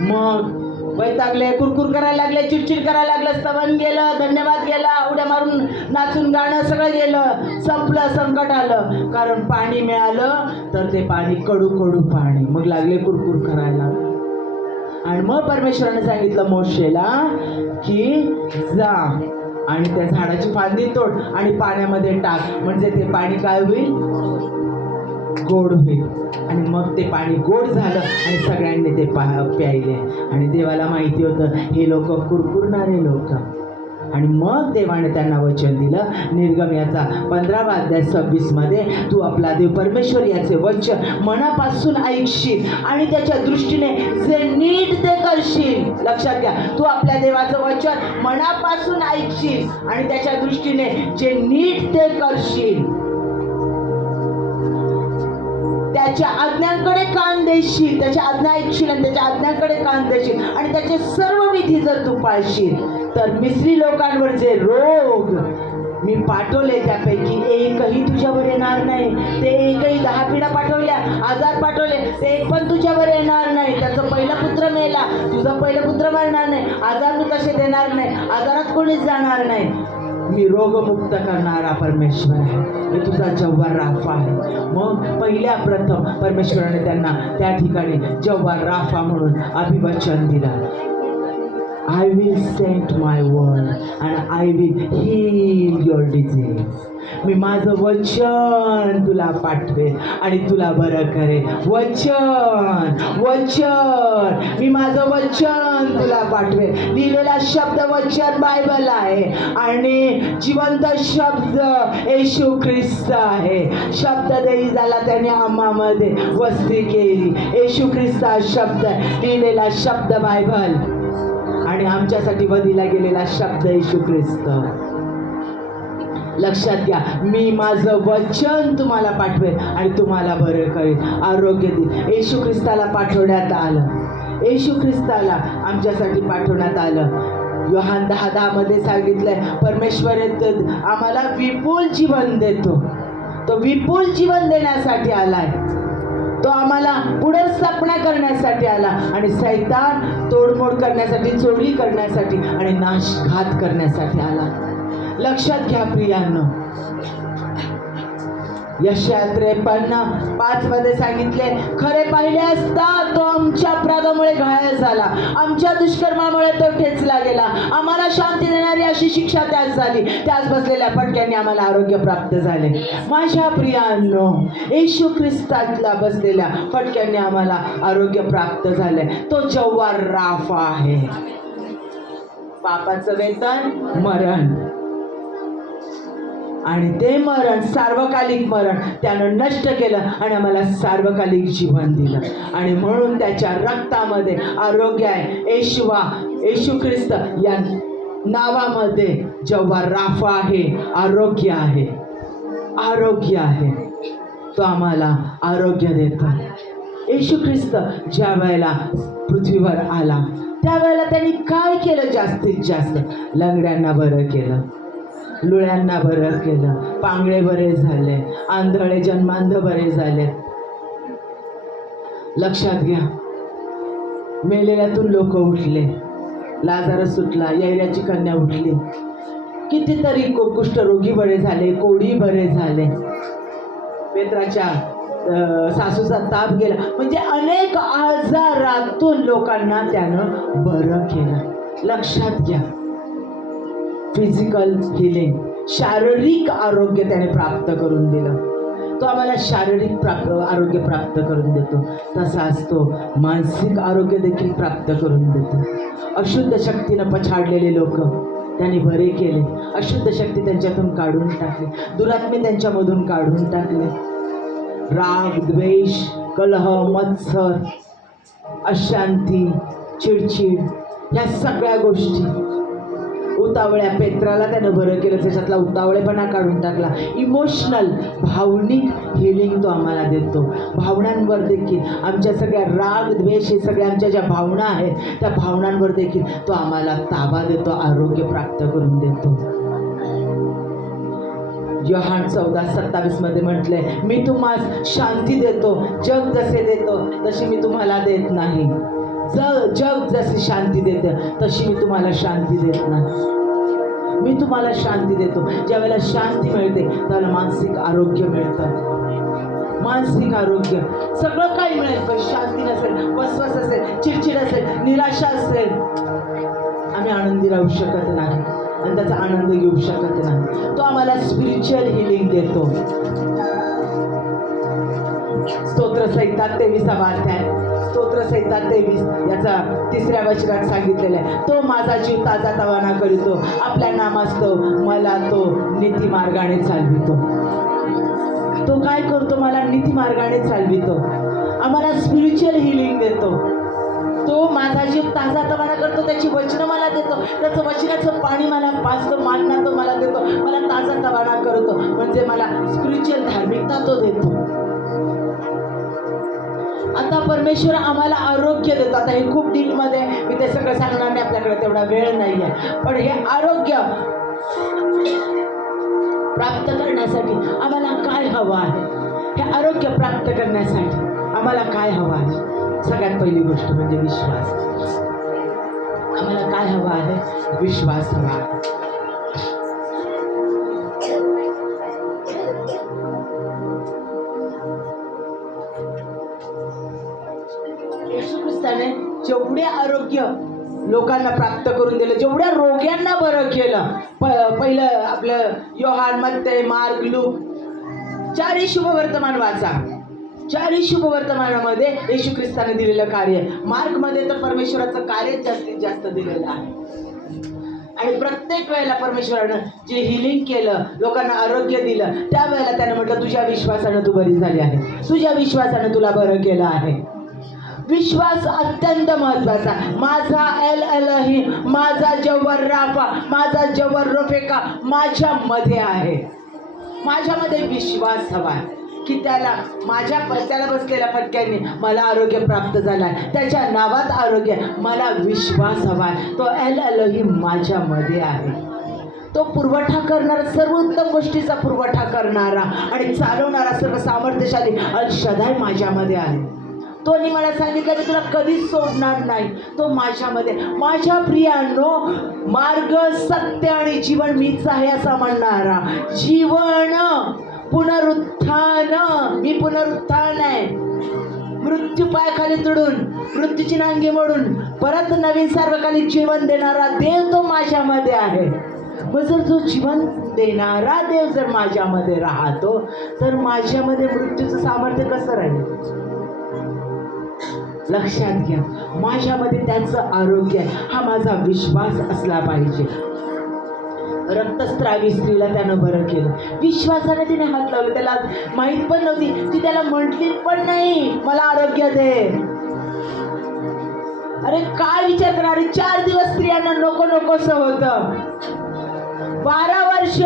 मग वैतागले, कुरकुर करायला लागले, चिडचिड करायला लागले, स्तवन गेलं, धन्यवाद गेला, उड्या मारून नाचून गाणं सगळं गेलं, संपलं, संकट आलं. कारण पाणी मिळालं तर ते पाणी कडू कडू पाणी. मग लागले कुरकुर करायला. आणि मग परमेश्वराने सांगितलं मोशेला की जा आणि त्या झाडाची फांदी तोड आणि पाण्यामध्ये टाक, म्हणजे ते पाणी काय होईल? गोड होईल. आणि मग ते पाणी गोड झालं आणि सगळ्यांनी ते प्यायले. आणि देवाला माहिती होतं हे लोक कुरकुरणारे लोक. आणि मग देवाने त्यांना वचन दिलं, निर्गम याचा 15वा अध्याय 26 मध्ये, तू आपला देव परमेश्वर याचे वचन मनापासून ऐकशील आणि त्याच्या दृष्टीने जे नीट ते करशील. लक्षात घ्या, तू आपल्या देवाचं वचन मनापासून ऐकशील आणि त्याच्या दृष्टीने जे नीट ते करशील, त्याच्या आज्ञांकडे कान देशील, त्याच्या आज्ञा ऐकशील आणि त्याच्या आज्ञांकडे कान देशील आणि त्याचे सर्व विधी जर तू पाळशील, तर मिस्री लोकांवर जे रोग मी पाठवले त्यापैकी एकही तुझ्यावर येणार नाही. ते एकही 10 पिढ्या पाठवल्या, आजार पाठवले, ते एक पण तुझ्यावर येणार नाही. त्याचा पहिला पुत्र मेला, तुझा पहिला पुत्र मरणार नाही, आजार मी तसे देणार नाही, आजारात कोणीच जाणार नाही. मी रोगमुक्त करणारा परमेश्वर आहे, मी तुझा जव्हार राफा आहे. मग पहिल्या प्रथम परमेश्वराने त्यांना त्या ठिकाणी जव्हार राफा म्हणून अभिवचन दिलं. I will send my word and I will heal your disease. मी माझं वचन तुला पाठवेन आणि तुला बरं करेन. वचन वचन, मी माझं वचन तुला पाठवेन. लिहिलेला शब्द वचन बायबल आहे आणि जिवंत शब्द येशू ख्रिस्त आहे. शब्द देही झाला, त्याने आम्हामध्ये वस्ती केली. येशू ख्रिस्त हा शब्द, लिहिलेला शब्द बायबल आणि आमच्यासाठी वधीला गेलेला शब्द येशू ख्रिस्त. लक्षात घ्या, मी माझं वचन तुम्हाला पाठवेन आणि तुम्हाला बरं करेन, आरोग्य देईन. येशू ख्रिस्ताला पाठवण्यात आलं, येशू ख्रिस्ताला आमच्यासाठी पाठवण्यात आलं. योहान 10:10 मध्ये सांगितलंय, परमेश्वर आम्हाला विपुल जीवन देतो. तो विपुल जीवन देण्यासाठी आलाय, तो आम्हाला पुढे स्थापना करण्यासाठी आला आणि सैतान तोडमोड करण्यासाठी, चोरी करण्यासाठी आणि नाशघात करण्यासाठी आला. लक्षात घ्या प्रियांनो, यशाया 53:5 मध्ये सांगितले, खरे पाहिले असता तो आमच्या अपराधामुळे घायल झाला, आमच्या दुष्कर्मामुळे तो ठेचला गेला, आम्हाला शांती देणारी अशी शिक्षा त्यास झाली, त्यास बसलेल्या फटक्यांनी आम्हाला आरोग्य प्राप्त झाले. माझ्या प्रियांनो, येशू ख्रिस्ताला बसलेल्या फटक्यांनी आम्हाला आरोग्य प्राप्त झाले. तो जव्हार राफा आहे. पापाचं वेतन मरण आणि ते मरण, सार्वकालिक मरण त्यानं नष्ट केलं आणि आम्हाला सार्वकालिक जीवन दिलं. आणि म्हणून त्याच्या रक्तामध्ये आरोग्य आहे. येशू ख्रिस्त या नावामध्ये जव्हार राफा आहे, आरोग्य आहे, आरोग्य आहे. तो आम्हाला आरोग्य देतो. येशू ख्रिस्त ज्या वेळेला पृथ्वीवर आला त्यावेळेला त्यांनी काय केलं? जास्तीत जास्त लंगड्यांना बरं केलं, लुळ्यांना बरं केलं, पांगळे बरे झाले, आंधळे जन्मांध बरे झाले. लक्षात घ्या, मेलेल्यातून लोक उठले, लाजारस सुटला, यैराची कन्या उठली, कितीतरी कुष्ठरोगी बरे झाले, कोडी बरे झाले, पेत्राच्या सासूचा ताप गेला, म्हणजे अनेक आजारातून लोकांना त्यानं बरं केलं. लक्षात घ्या, फिजिकल हिलिंग, शारीरिक आरोग्य त्याने प्राप्त करून दिलं. तो आम्हाला शारीरिक आरोग्य प्राप्त करून देतो, तसाच तो मानसिक आरोग्य देखील प्राप्त करून देतो. अशुद्ध शक्तीनं पछाडलेले लोक त्यांनी बरे केले, अशुद्ध शक्ती त्यांच्यातून काढून टाकली, दुरात्मे त्यांच्यामधून काढून टाकले. राग, द्वेष, कलह, मत्सर, अशांती, चिडचिड, ह्या सगळ्या गोष्टी, उतावळ्या पेत्राला त्यानं बरं केलं, त्याच्यातला उतावळेपणा काढून टाकला. इमोशनल, भावनिक हिलिंग तो आम्हाला देतो. भावनांवर देखील, आमच्या सगळ्या राग, द्वेष, हे सगळ्या आमच्या ज्या भावना आहेत त्या भावनांवर देखील तो आम्हाला ताबा देतो, आरोग्य प्राप्त करून देतो. योहान 14:27 मध्ये म्हटलंय, मी तुम्हाला शांती देतो, जग जसे देतो तशी मी तुम्हाला देत नाही. जग जशी शांती देते तशी मी तुम्हाला शांती देत नाही. मी तुम्हाला शांती देतो. ज्या वेळेला शांती मिळते त्यावेळेला मानसिक आरोग्य मिळतं. मानसिक आरोग्य, सगळं काही मिळेल, पण शांती नसेल, वसवस असेल, चिडचिड असेल, निराशा असेल, आम्ही आनंदी राहू शकत नाही आणि त्याचा आनंद घेऊ शकत नाही. तो आम्हाला स्पिरिच्युअल हिलिंग देतो. स्तोत्रसंहिता 23वा अध्याय, स्तोत्रसंहिता 23 याचा 3ऱ्या वचनात सांगितलेलं आहे, तो माझा जीव ताजा तवाना करीतो, आपल्या नामास्तव मला तो नीती मार्गाने चालवितो. तो काय करतो? मला नीती मार्गाने चालवितो, आम्हाला स्पिरिच्युअल हिलिंग देतो. तो माझा जीव ताजा तवाना करतो, त्याची वचनं मला देतो, त्याचं वचनाचं पाणी मला पाजतो, मानना तो मला देतो, मला ताजा तवाना करतो, म्हणजे मला स्पिरिच्युअल धार्मिकता तो देतो. आता परमेश्वर आम्हाला आरोग्य देतो. आता हे खूप डीपमध्ये मी ते सगळं सांगणार नाही, आपल्याकडे तेवढा वेळ नाही आहे, पण हे आरोग्य प्राप्त करण्यासाठी आम्हाला काय हवं आहे? हे आरोग्य प्राप्त करण्यासाठी आम्हाला काय हवं आहे? सगळ्यात पहिली गोष्ट म्हणजे विश्वास. आम्हाला काय हवं आहे? विश्वास हवा आहे. येशू ख्रिस्ताने जेवढे आरोग्य लोकांना प्राप्त करून दिलं, जेवढ्या रोग्यांना बरं केलं, पहिलं आपलं योहान, मत्ते, मार्क, लूक, 4ही शुभवर्तमान वाचा. 4ही शुभवर्तमानामध्ये येशू ख्रिस्ताने दिलेलं कार्य, मार्कमध्ये तर परमेश्वराचं कार्य जास्तीत जास्त दिलेलं आहे. आणि प्रत्येक वेळेला परमेश्वरानं जे हिलिंग केलं, लोकांना आरोग्य दिलं, त्यावेळेला त्यानं म्हटलं, तुझ्या विश्वासानं तू बरी झाली आहे, तुझ्या विश्वासानं तुला बरं केलं आहे. विश्वास अत्यंत महत्वाचा. माझा एल एलही, माझा जव्वर राफा, माझा जव्वर रफेका माझ्यामध्ये आहे. माझ्यामध्ये विश्वास हवा आहे की त्याला बसलेल्या फटक्यांनी मला आरोग्य प्राप्त झालं आहे, त्याच्या नावात आरोग्य, मला विश्वास हवा आहे. तो एल एलही माझ्यामध्ये आहे. तो पुरवठा करणारा, सर्व उत्तम गोष्टीचा पुरवठा करणारा आणि चालवणारा सर्व सामर्थ्यशाली अल शदाय माझ्यामध्ये आहे. तोनी मला सांगितलं की तुला कधीच सोडणार नाही. तो माझ्यामध्ये. माझ्या प्रियांनो, मार्ग, सत्य आणि जीवन मीच आहे असं म्हणणारा, जीवन, पुनरुत्थान, मी पुनरुत्थान आहे. मृत्यू पायाखाली तुडून, मृत्यूची नांगी मोडून परत नवीन सार्वकालिक जीवन देणारा देव तो माझ्यामध्ये आहे. मग जर जो जीवन देणारा देव जर माझ्यामध्ये राहतो, तर माझ्यामध्ये मृत्यूचं सामर्थ्य कसं राहील? लक्षात घ्या, माझ्यामध्ये त्याचं आरोग्य आहे, हा माझा विश्वास असला पाहिजे. रक्तस्रावी स्त्रीला त्यानं बरं केलं, विश्वासाने तिने हात लावले. त्याला माहीत पण नव्हती, ती त्याला म्हटली पण नाही मला आरोग्य दे. अरे काय विचार करणारी, 4 दिवस स्त्रियांना नको नकोसं होतं. 12 वर्ष,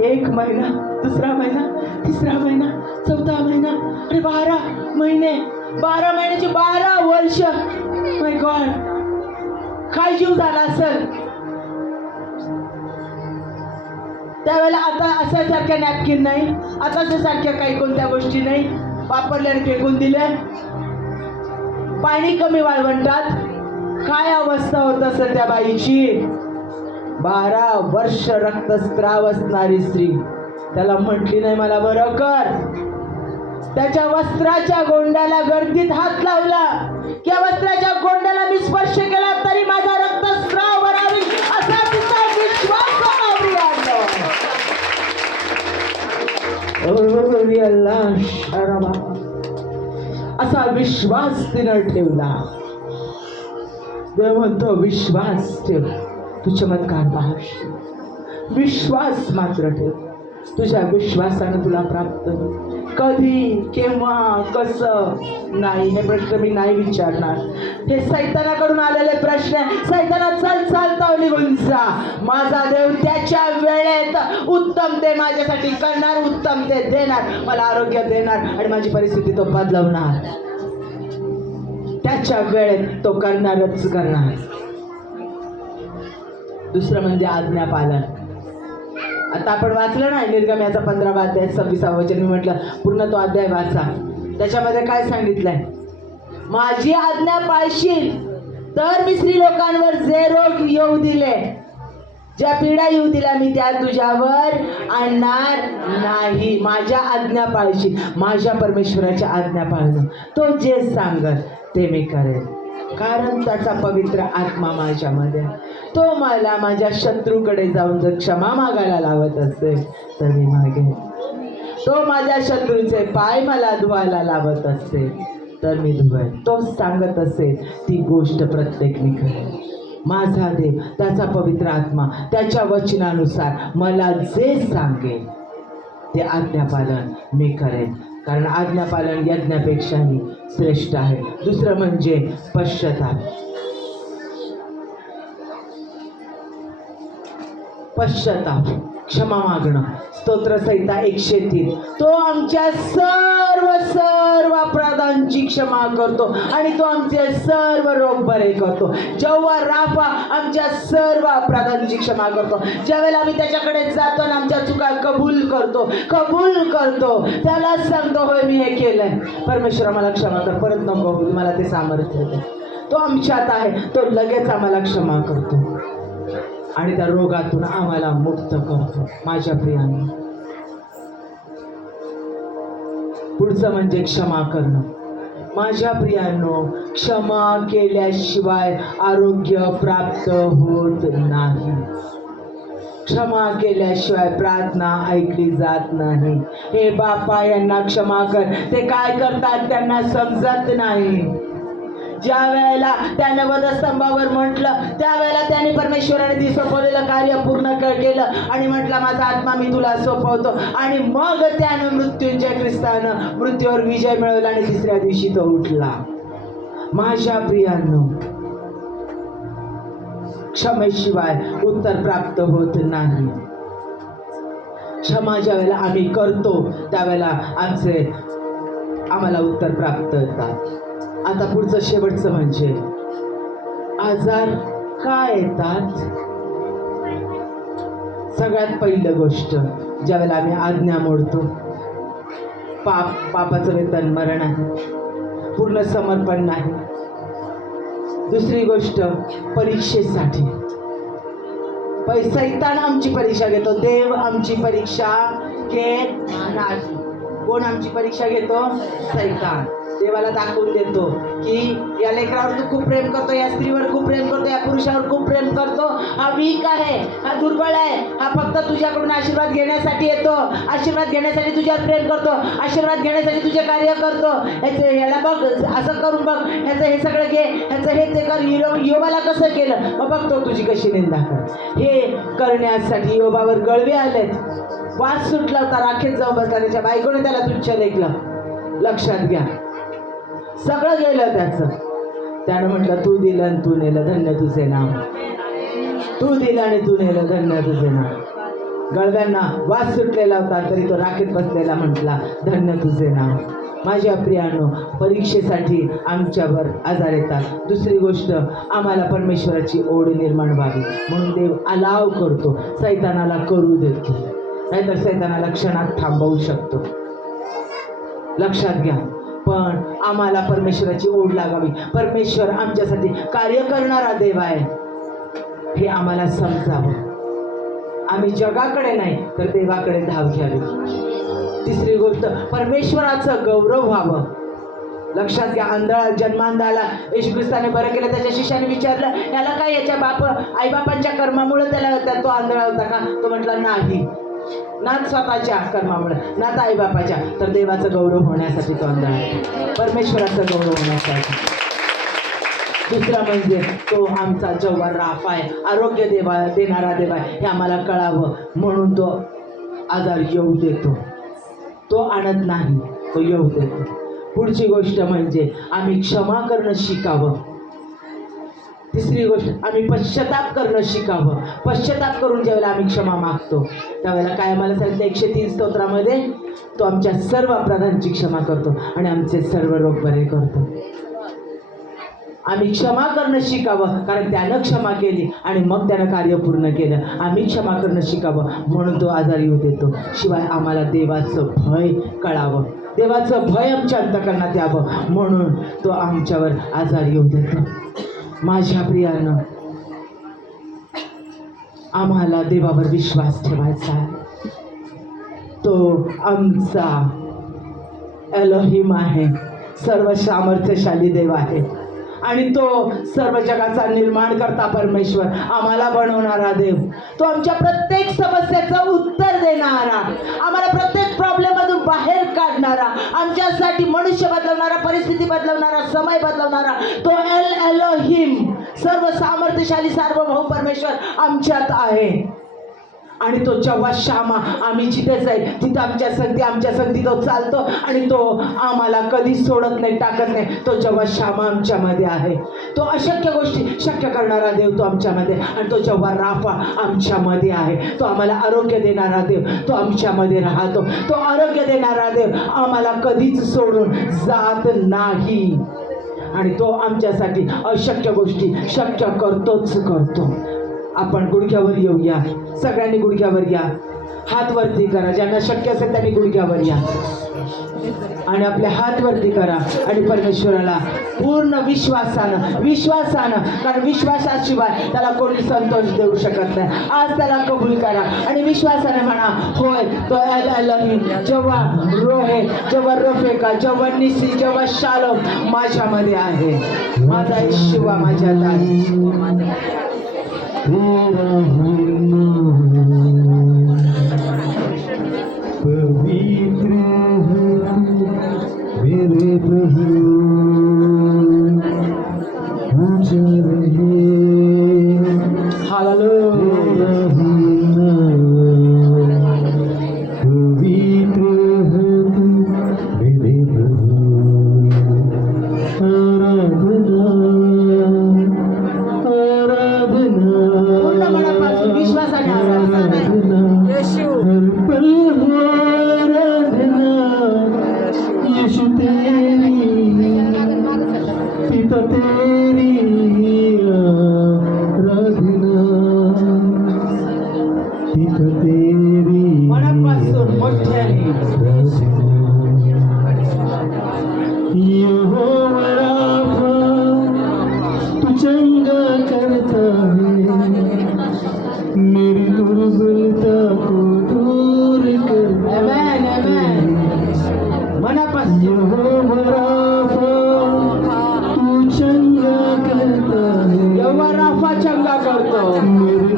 1 महिना, 2रा महिना, 3रा महिना, 4था महिना, अरे 12 महिने, 12 महिन्याची 12 वर्ष. माय गॉड, काय जीव झाला असेल त्यावेळेला. आता अशासारख्या नॅपकिन नाही, आता अशासारख्या काही कोणत्या गोष्टी नाही, वापरल्याने फेकून दिल्या. पाणी कमी वाळवंटात काय अवस्था होत असेल त्या बाईची. 12 वर्ष रक्तस्राव असणारी स्त्री त्याला म्हटली नाही मला बरं कर. त्याच्या वस्त्राच्या गोंड्याला गर्दीत हात लावला, त्या वस्त्राच्या गोंड्याला मी स्पर्श केला तरी माझा रक्तस्राव बरा होईल असा तिचा विश्वास असा विश्वास तिनं ठेवला. देव म्हणतो विश्वास ठेव, तू चमत्कार पाहशील. विश्वास मात्र ठेव, तुझ्या विश्वासानं तुला प्राप्त होईल. कधी, केव्हा, कसं नाही हे प्रश्न मी नाही विचारणार. हे सैतानाकडून आलेले प्रश्न आहे. सैताना चल चालता निघून जा. माझा देव त्याच्या वेळेत उत्तम ते माझ्यासाठी करणार, उत्तम ते देणार, मला आरोग्य देणार आणि माझी परिस्थिती तो बदलवणार. त्याच्या वेळेत तो करणारच करणार. दुसरं म्हणजे आज्ञापालन. आता आपण वाचलं नाही निर्गमनाचा 15वा अध्याय 26वा वचन. मी म्हटलं पूर्ण तो अध्याय वाचा. त्याच्यामध्ये काय सांगितलंय? माझी आज्ञा पाळशील तर मी स्त्री लोकांवर जे रोग येऊ दिले, ज्या पीडा येऊ दिल्या मी त्या तुझ्यावर आणणार नाही. माझ्या आज्ञा पाळशील. माझ्या परमेश्वराच्या आज्ञा पाळणं, तो जे सांगत ते मी करेन, कारण त्याचा पवित्र आत्मा माझ्यामध्ये. तो मला माझ्या शत्रूकडे जाऊन जर क्षमा मागायला लावत असेल तर मी मागेन. तो माझ्या शत्रूचे पाय मला धुवायला लावत असेल तर मी धुवेन. तो सांगत असेल ती गोष्ट प्रत्येक मी करेन. माझा देव, त्याचा पवित्र आत्मा त्याच्या वचनानुसार मला जे सांगेल ते आज्ञापालन मी करेन, कारण आज्ञापालन यज्ञापेक्षाही श्रेष्ठ आहे. दुसरं म्हणजे पश्चाताप. पश्चाताप, क्षमा मागणं. स्तोत्रसंहिता 103. तो आमच्या सर्व अपराधांची क्षमा करतो आणि तो आमचे सर्व रोग बरे करतो. जेव्हा राफा आमच्या सर्व अपराधांची क्षमा करतो, ज्यावेळेला आम्ही त्याच्याकडे जातो आणि आमच्या चुका कबूल करतो, त्याला सांगतो होय मी हे केलंय, परमेश्वर मला क्षमा कर, परत नको होऊ, मला ते सामर्थ्य दे. तो आमच्यात आहे, तो लगेच आम्हाला क्षमा करतो आणि त्या रोगातून आम्हाला मुक्त करतो. माझ्या प्रियांनो, पुढचं म्हणजे क्षमा करणं. माझ्या प्रियांनो, क्षमा केल्याशिवाय आरोग्य प्राप्त होत नाही. क्षमा केल्याशिवाय प्रार्थना ऐकली जात नाही. हे बापा यांना क्षमा कर. ते काय करतात त्यांना समजत नाही. ज्या वेळेला त्याने वधस्तंभावर म्हटलं त्यावेळेला त्याने परमेश्वराने सोपवलेलं कार्य पूर्ण केलं आणि म्हटलं माझा आत्मा मी तुला सोपवतो. आणि मग त्यानं मृत्यूंजय ख्रिस्तानं मृत्यूवर विजय मिळवला आणि तिसऱ्या दिवशी तो उठला. माझ्या प्रियांनो, क्षमेशिवाय उत्तर प्राप्त होत नाही. क्षमा ज्या वेळेला आम्ही करतो त्यावेळेला आम्हाला उत्तर प्राप्त होतात. आता पुढचं शेवटचं म्हणजे आजार काय येतात. सगळ्यात पहिलं गोष्ट, ज्यावेळेला आम्ही आज्ञा मोडतो, पापाचं वेतन मरण आहे, पूर्ण समर्पण नाही. दुसरी गोष्ट, परीक्षेसाठी सैतान आमची परीक्षा घेतो, देव आमची परीक्षा घेत नाही. कोण आमची परीक्षा घेतो? सैतान. देवाला दाखवून देतो की या लेकरावर तू खूप प्रेम करतो, या स्त्रीवर खूप प्रेम करतो, या पुरुषावर खूप प्रेम करतो. हा वीक आहे, हा दुर्बळ आहे, हा फक्त तुझ्याकडून आशीर्वाद घेण्यासाठी येतो, आशीर्वाद घेण्यासाठी तुझ्यावर प्रेम करतो, आशीर्वाद घेण्यासाठी तुझे कार्य करतो. याला बघ, असं करून बघ, ह्याचं हे सगळं घे, ह्याचं हे ते कर. योबाला कसं केलं, मग बघतो तुझी कशी निंदा कर. हे करण्यासाठी योबावर गळवे आलेत. वास सुटला होता, राखेत जाऊ बसला, त्याच्या बायकोने त्याला तुच्छ लेखलं. लक्षात घ्या, सगळं गेलं त्याचं. त्यानं म्हटलं तू दिलं आणि तू नेलं, धन्य तुझे नाव. तू दिलं आणि तू नेलं, धन्य तुझे नाव. गळव्यांना वास सुटलेला होता तरी तो राखेत बसलेला म्हटला धन्य तुझे नाव. माझ्या प्रियांनो, परीक्षेसाठी आमच्यावर आजार येतात. दुसरी गोष्ट, आम्हाला परमेश्वराची ओढ निर्माण व्हावी म्हणून देव अलाव करतो, सैतानाला करू देतो, नाहीतर सैतानाला क्षणात थांबवू शकतो. लक्षात घ्या, पण आम्हाला परमेश्वराची ओढ लागावी. परमेश्वर आमच्यासाठी कार्य करणारा देव आहे हे आम्हाला समजावं. आम्ही जगाकडे नाही तर देवाकडे धाव घ्यावी. तिसरी गोष्ट, परमेश्वराचं गौरव व्हावं. लक्षात घ्या, आंधळा जन्मांधाला येशू ख्रिस्ताने बरं केलं. त्याच्या शिष्याने विचारलं, याला काय याच्या आईबापांच्या कर्मामुळे तो आंधळा होता का? तो म्हटला नाही, ना स्वतःच्या कर्मामुळे ना तर आईबापाच्या, तर देवाचं गौरव होण्यासाठी तो आंधळा आहे, परमेश्वराचं गौरव होण्यासाठी. दुसरा म्हणजे तो आमचा जेव्हा राफ आहे, आरोग्य देणारा देव आहे हे आम्हाला कळावं म्हणून तो आजार येऊ देतो. तो आणत नाही, तो येऊ देतो. पुढची गोष्ट म्हणजे आम्ही क्षमा करणं शिकावं. तिसरी गोष्ट, आम्ही पश्चाताप करणं शिकावं. पश्चाताप करून ज्यावेळेला आम्ही क्षमा मागतो त्यावेळेला काय आम्हाला सांगितलं 103 स्तोत्रामध्ये, तो आमच्या सर्व अपराधांची क्षमा करतो आणि आमचे सर्व रोग बरे करतो. आम्ही क्षमा करणं शिकावं कारण त्यानं क्षमा केली आणि मग त्यानं कार्य पूर्ण केलं. आम्ही क्षमा करणं शिकावं म्हणून तो आजार येऊ देतो. शिवाय आम्हाला देवाचं भय कळावं, देवाचं भय आमच्या अंतःकरणात यावं म्हणून तो आमच्यावर आजार येऊ देतो. माझ्या प्रियानं, आम्हाला देवावर विश्वास ठेवायचा आहे. तो आमचा एलोहिम आहे, सर्व सामर्थ्यशाली देव आहे आणि तो सर्व जगाचा निर्माण करता परमेश्वर, आम्हाला बनवणारा देव. तो आमच्या प्रत्येक समस्येचं उत्तर देणारा, आम्हाला प्रत्येक प्रॉब्लेममधून बाहेर काढणारा, आमच्यासाठी मनुष्य बदलवणारा, परिस्थिती बदलवणारा, समय बदलवणारा तो एलोहिम, सर्व सामर्थ्यशाली सार्वभौम परमेश्वर आमच्यात आहे. आणि तो जेव्हा शामा, आम्ही जिथे जाईल तिथं आमच्या संगती तो चालतो आणि तो आम्हाला कधी सोडत नाही, टाकत नाही. तो जेव्हा शामा आमच्यामध्ये आहे, तो अशक्य गोष्टी शक्य करणारा देव तो आमच्यामध्ये. आणि तो जेव्हा राफा आमच्यामध्ये आहे, तो आम्हाला आरोग्य देणारा देव, तो आमच्यामध्ये राहतो. तो आरोग्य देणारा देव आम्हाला कधीच सोडून जात नाही आणि तो आमच्यासाठी अशक्य गोष्टी शक्य करतोच करतो. आपण गुडघ्यावर येऊया, सगळ्यांनी गुडघ्यावर या, हात वरती करा, ज्यांना शक्य असेल त्यांनी गुडघ्यावर या आणि आपले हात वरती करा आणि परमेश्वराला पूर्ण विश्वासानं, कारण विश्वासाशिवाय त्याला कोणी संतोष देऊ शकत नाही. आज त्याला कबूल करा आणि विश्वासाने म्हणा, होय तो एलोहिम, जेव्हा रोहे, जेव्हा रफेका, जेव्हा निसी, जेव्हा शालोम माझ्यामध्ये आहे. माझा येशूवा माझ्यात आहे. तेरा पवित्र मेरे प्रभु, पूजा रहे हालेलुया. पवित्र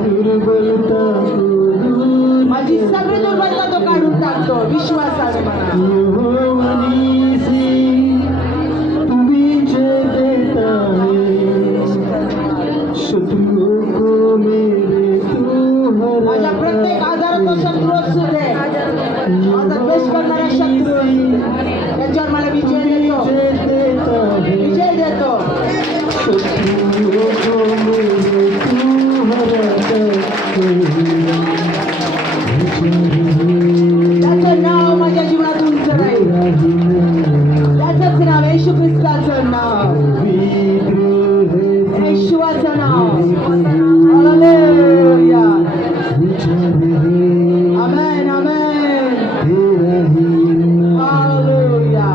मेरे प्रभु, माझी सगळी दुर्बलता तो काढून टाकतो. विश्वासाने माझ्या प्रत्येक आजारात तो शत्रू असू दे, माझा द्वेष करणारा शत्रू त्याच्यावर मला विजय देतो. त्याचं नाव माझ्या जीवनात उंच राहील. त्याचंच नाव येशू ख्रिस्ताचं नाव, येशूवाचं नाव. हालेलुया. आमेन, आमेन. हालेलुया.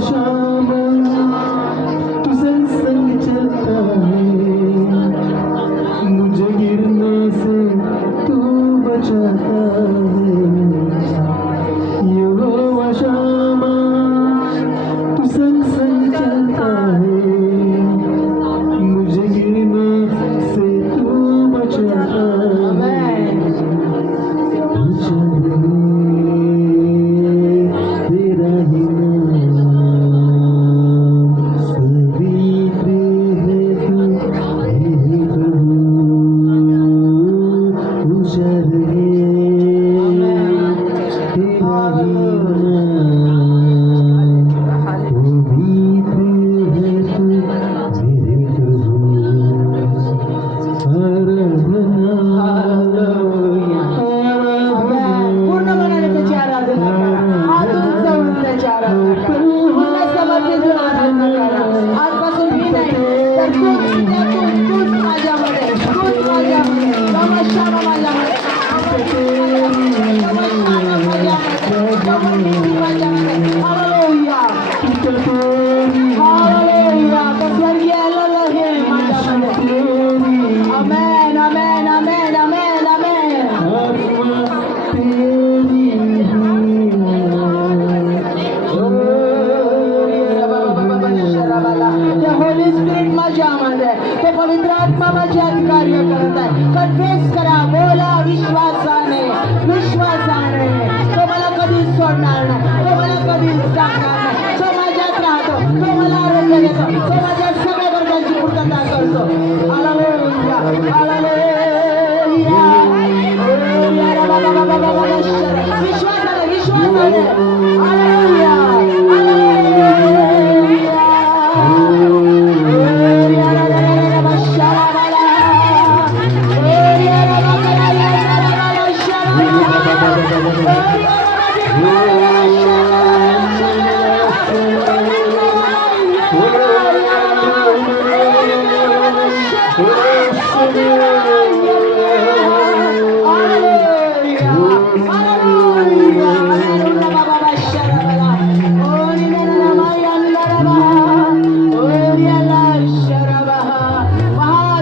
शाम तू संग संग चलता है, मुझे गिरने से तू बचाता है। यहोवा शामा तू संग संग चलता है, मुझे गिरने से तू बचाता है। आमेन. तेरा ही पवित्र है तू, हे प्रभु उजर है। तेरा ही पवित्र है तू, मेरे प्रभु। आराधना आमेन. पूर्ण मनाने त्याची आराधना करा. हात उंचावून त्याची आराधना करा. पूर्ण समर्पित होऊन आराधना करा. आजपासून मी नाही तर तूच माझ्यामध्ये, तूच माझ्यामध्ये, नमस्कार माझ्यामध्ये, हालेलुया, हालेलुया. तर स्वर्गीय आलेलं हे माझ्यामध्ये. आमेन, आमेन, आमेन, आमेन, आमेन. आत्मा तेरी ते होली स्पिरिट माझ्यामध्ये, ते पवित्र आत्मा माझ्यात कार्य करत आहे. कन्फेस करा, बोला विश्वासाने, विश्वासाने. तो मला कधीच सोडणार नाही, तो मला कधीच टाकणार नाही. तो माझ्यात राहतो, तो मला आरोग्य देतो, तो माझ्या सगळ्या गरजांची पूर्तता करतो. Hallelujah, hallelujah. विश्वासाने, विश्वासाने. हालेलुया,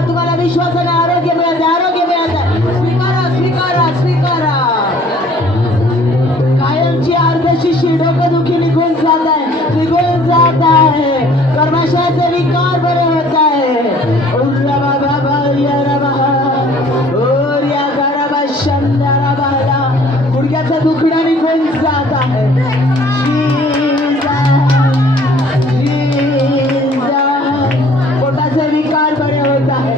तुम्हाला विश्वासाने आरोग्य मिळाले, आरोग्य मिळाले. स्वीकारा, स्वीकारा, स्वीकारा. कायमची अर्धशिशी डोकंदुखी निघून जात आहे, निघून जात आहे. गर्भाशयाचे विकार बरे होत आहे. उर्रा बाबा बाया रबा, ओरिया गरबा शंदा रबाला. गुडघ्याचं दुखणं निघून जात आहे. पोटाचे विकार बरे होत आहे.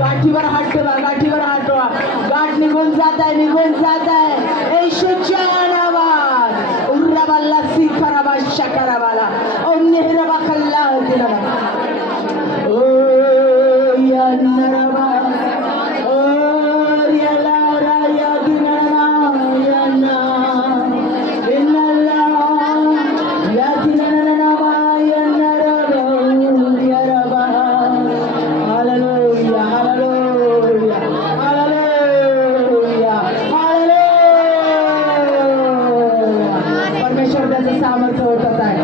गाठीवर हात ठेवा, गाठीवर हात ठेवा. गाठ निघून जात आहे, निघून जात आहे. येशूच्या नावात. उर्राबाला सिखराबा शकराबाला. ओम नेहराबा खल्ला दिलाबा. ओ या नरबा. ओ या लारा या दिनाना या ना. इन्नल्ला या दिनाना बा या नरबा या रबा. Hallelujah, hallelujah, hallelujah, hallelujah. परमेश्वर त्याचं सामर्थ्य होत आहे.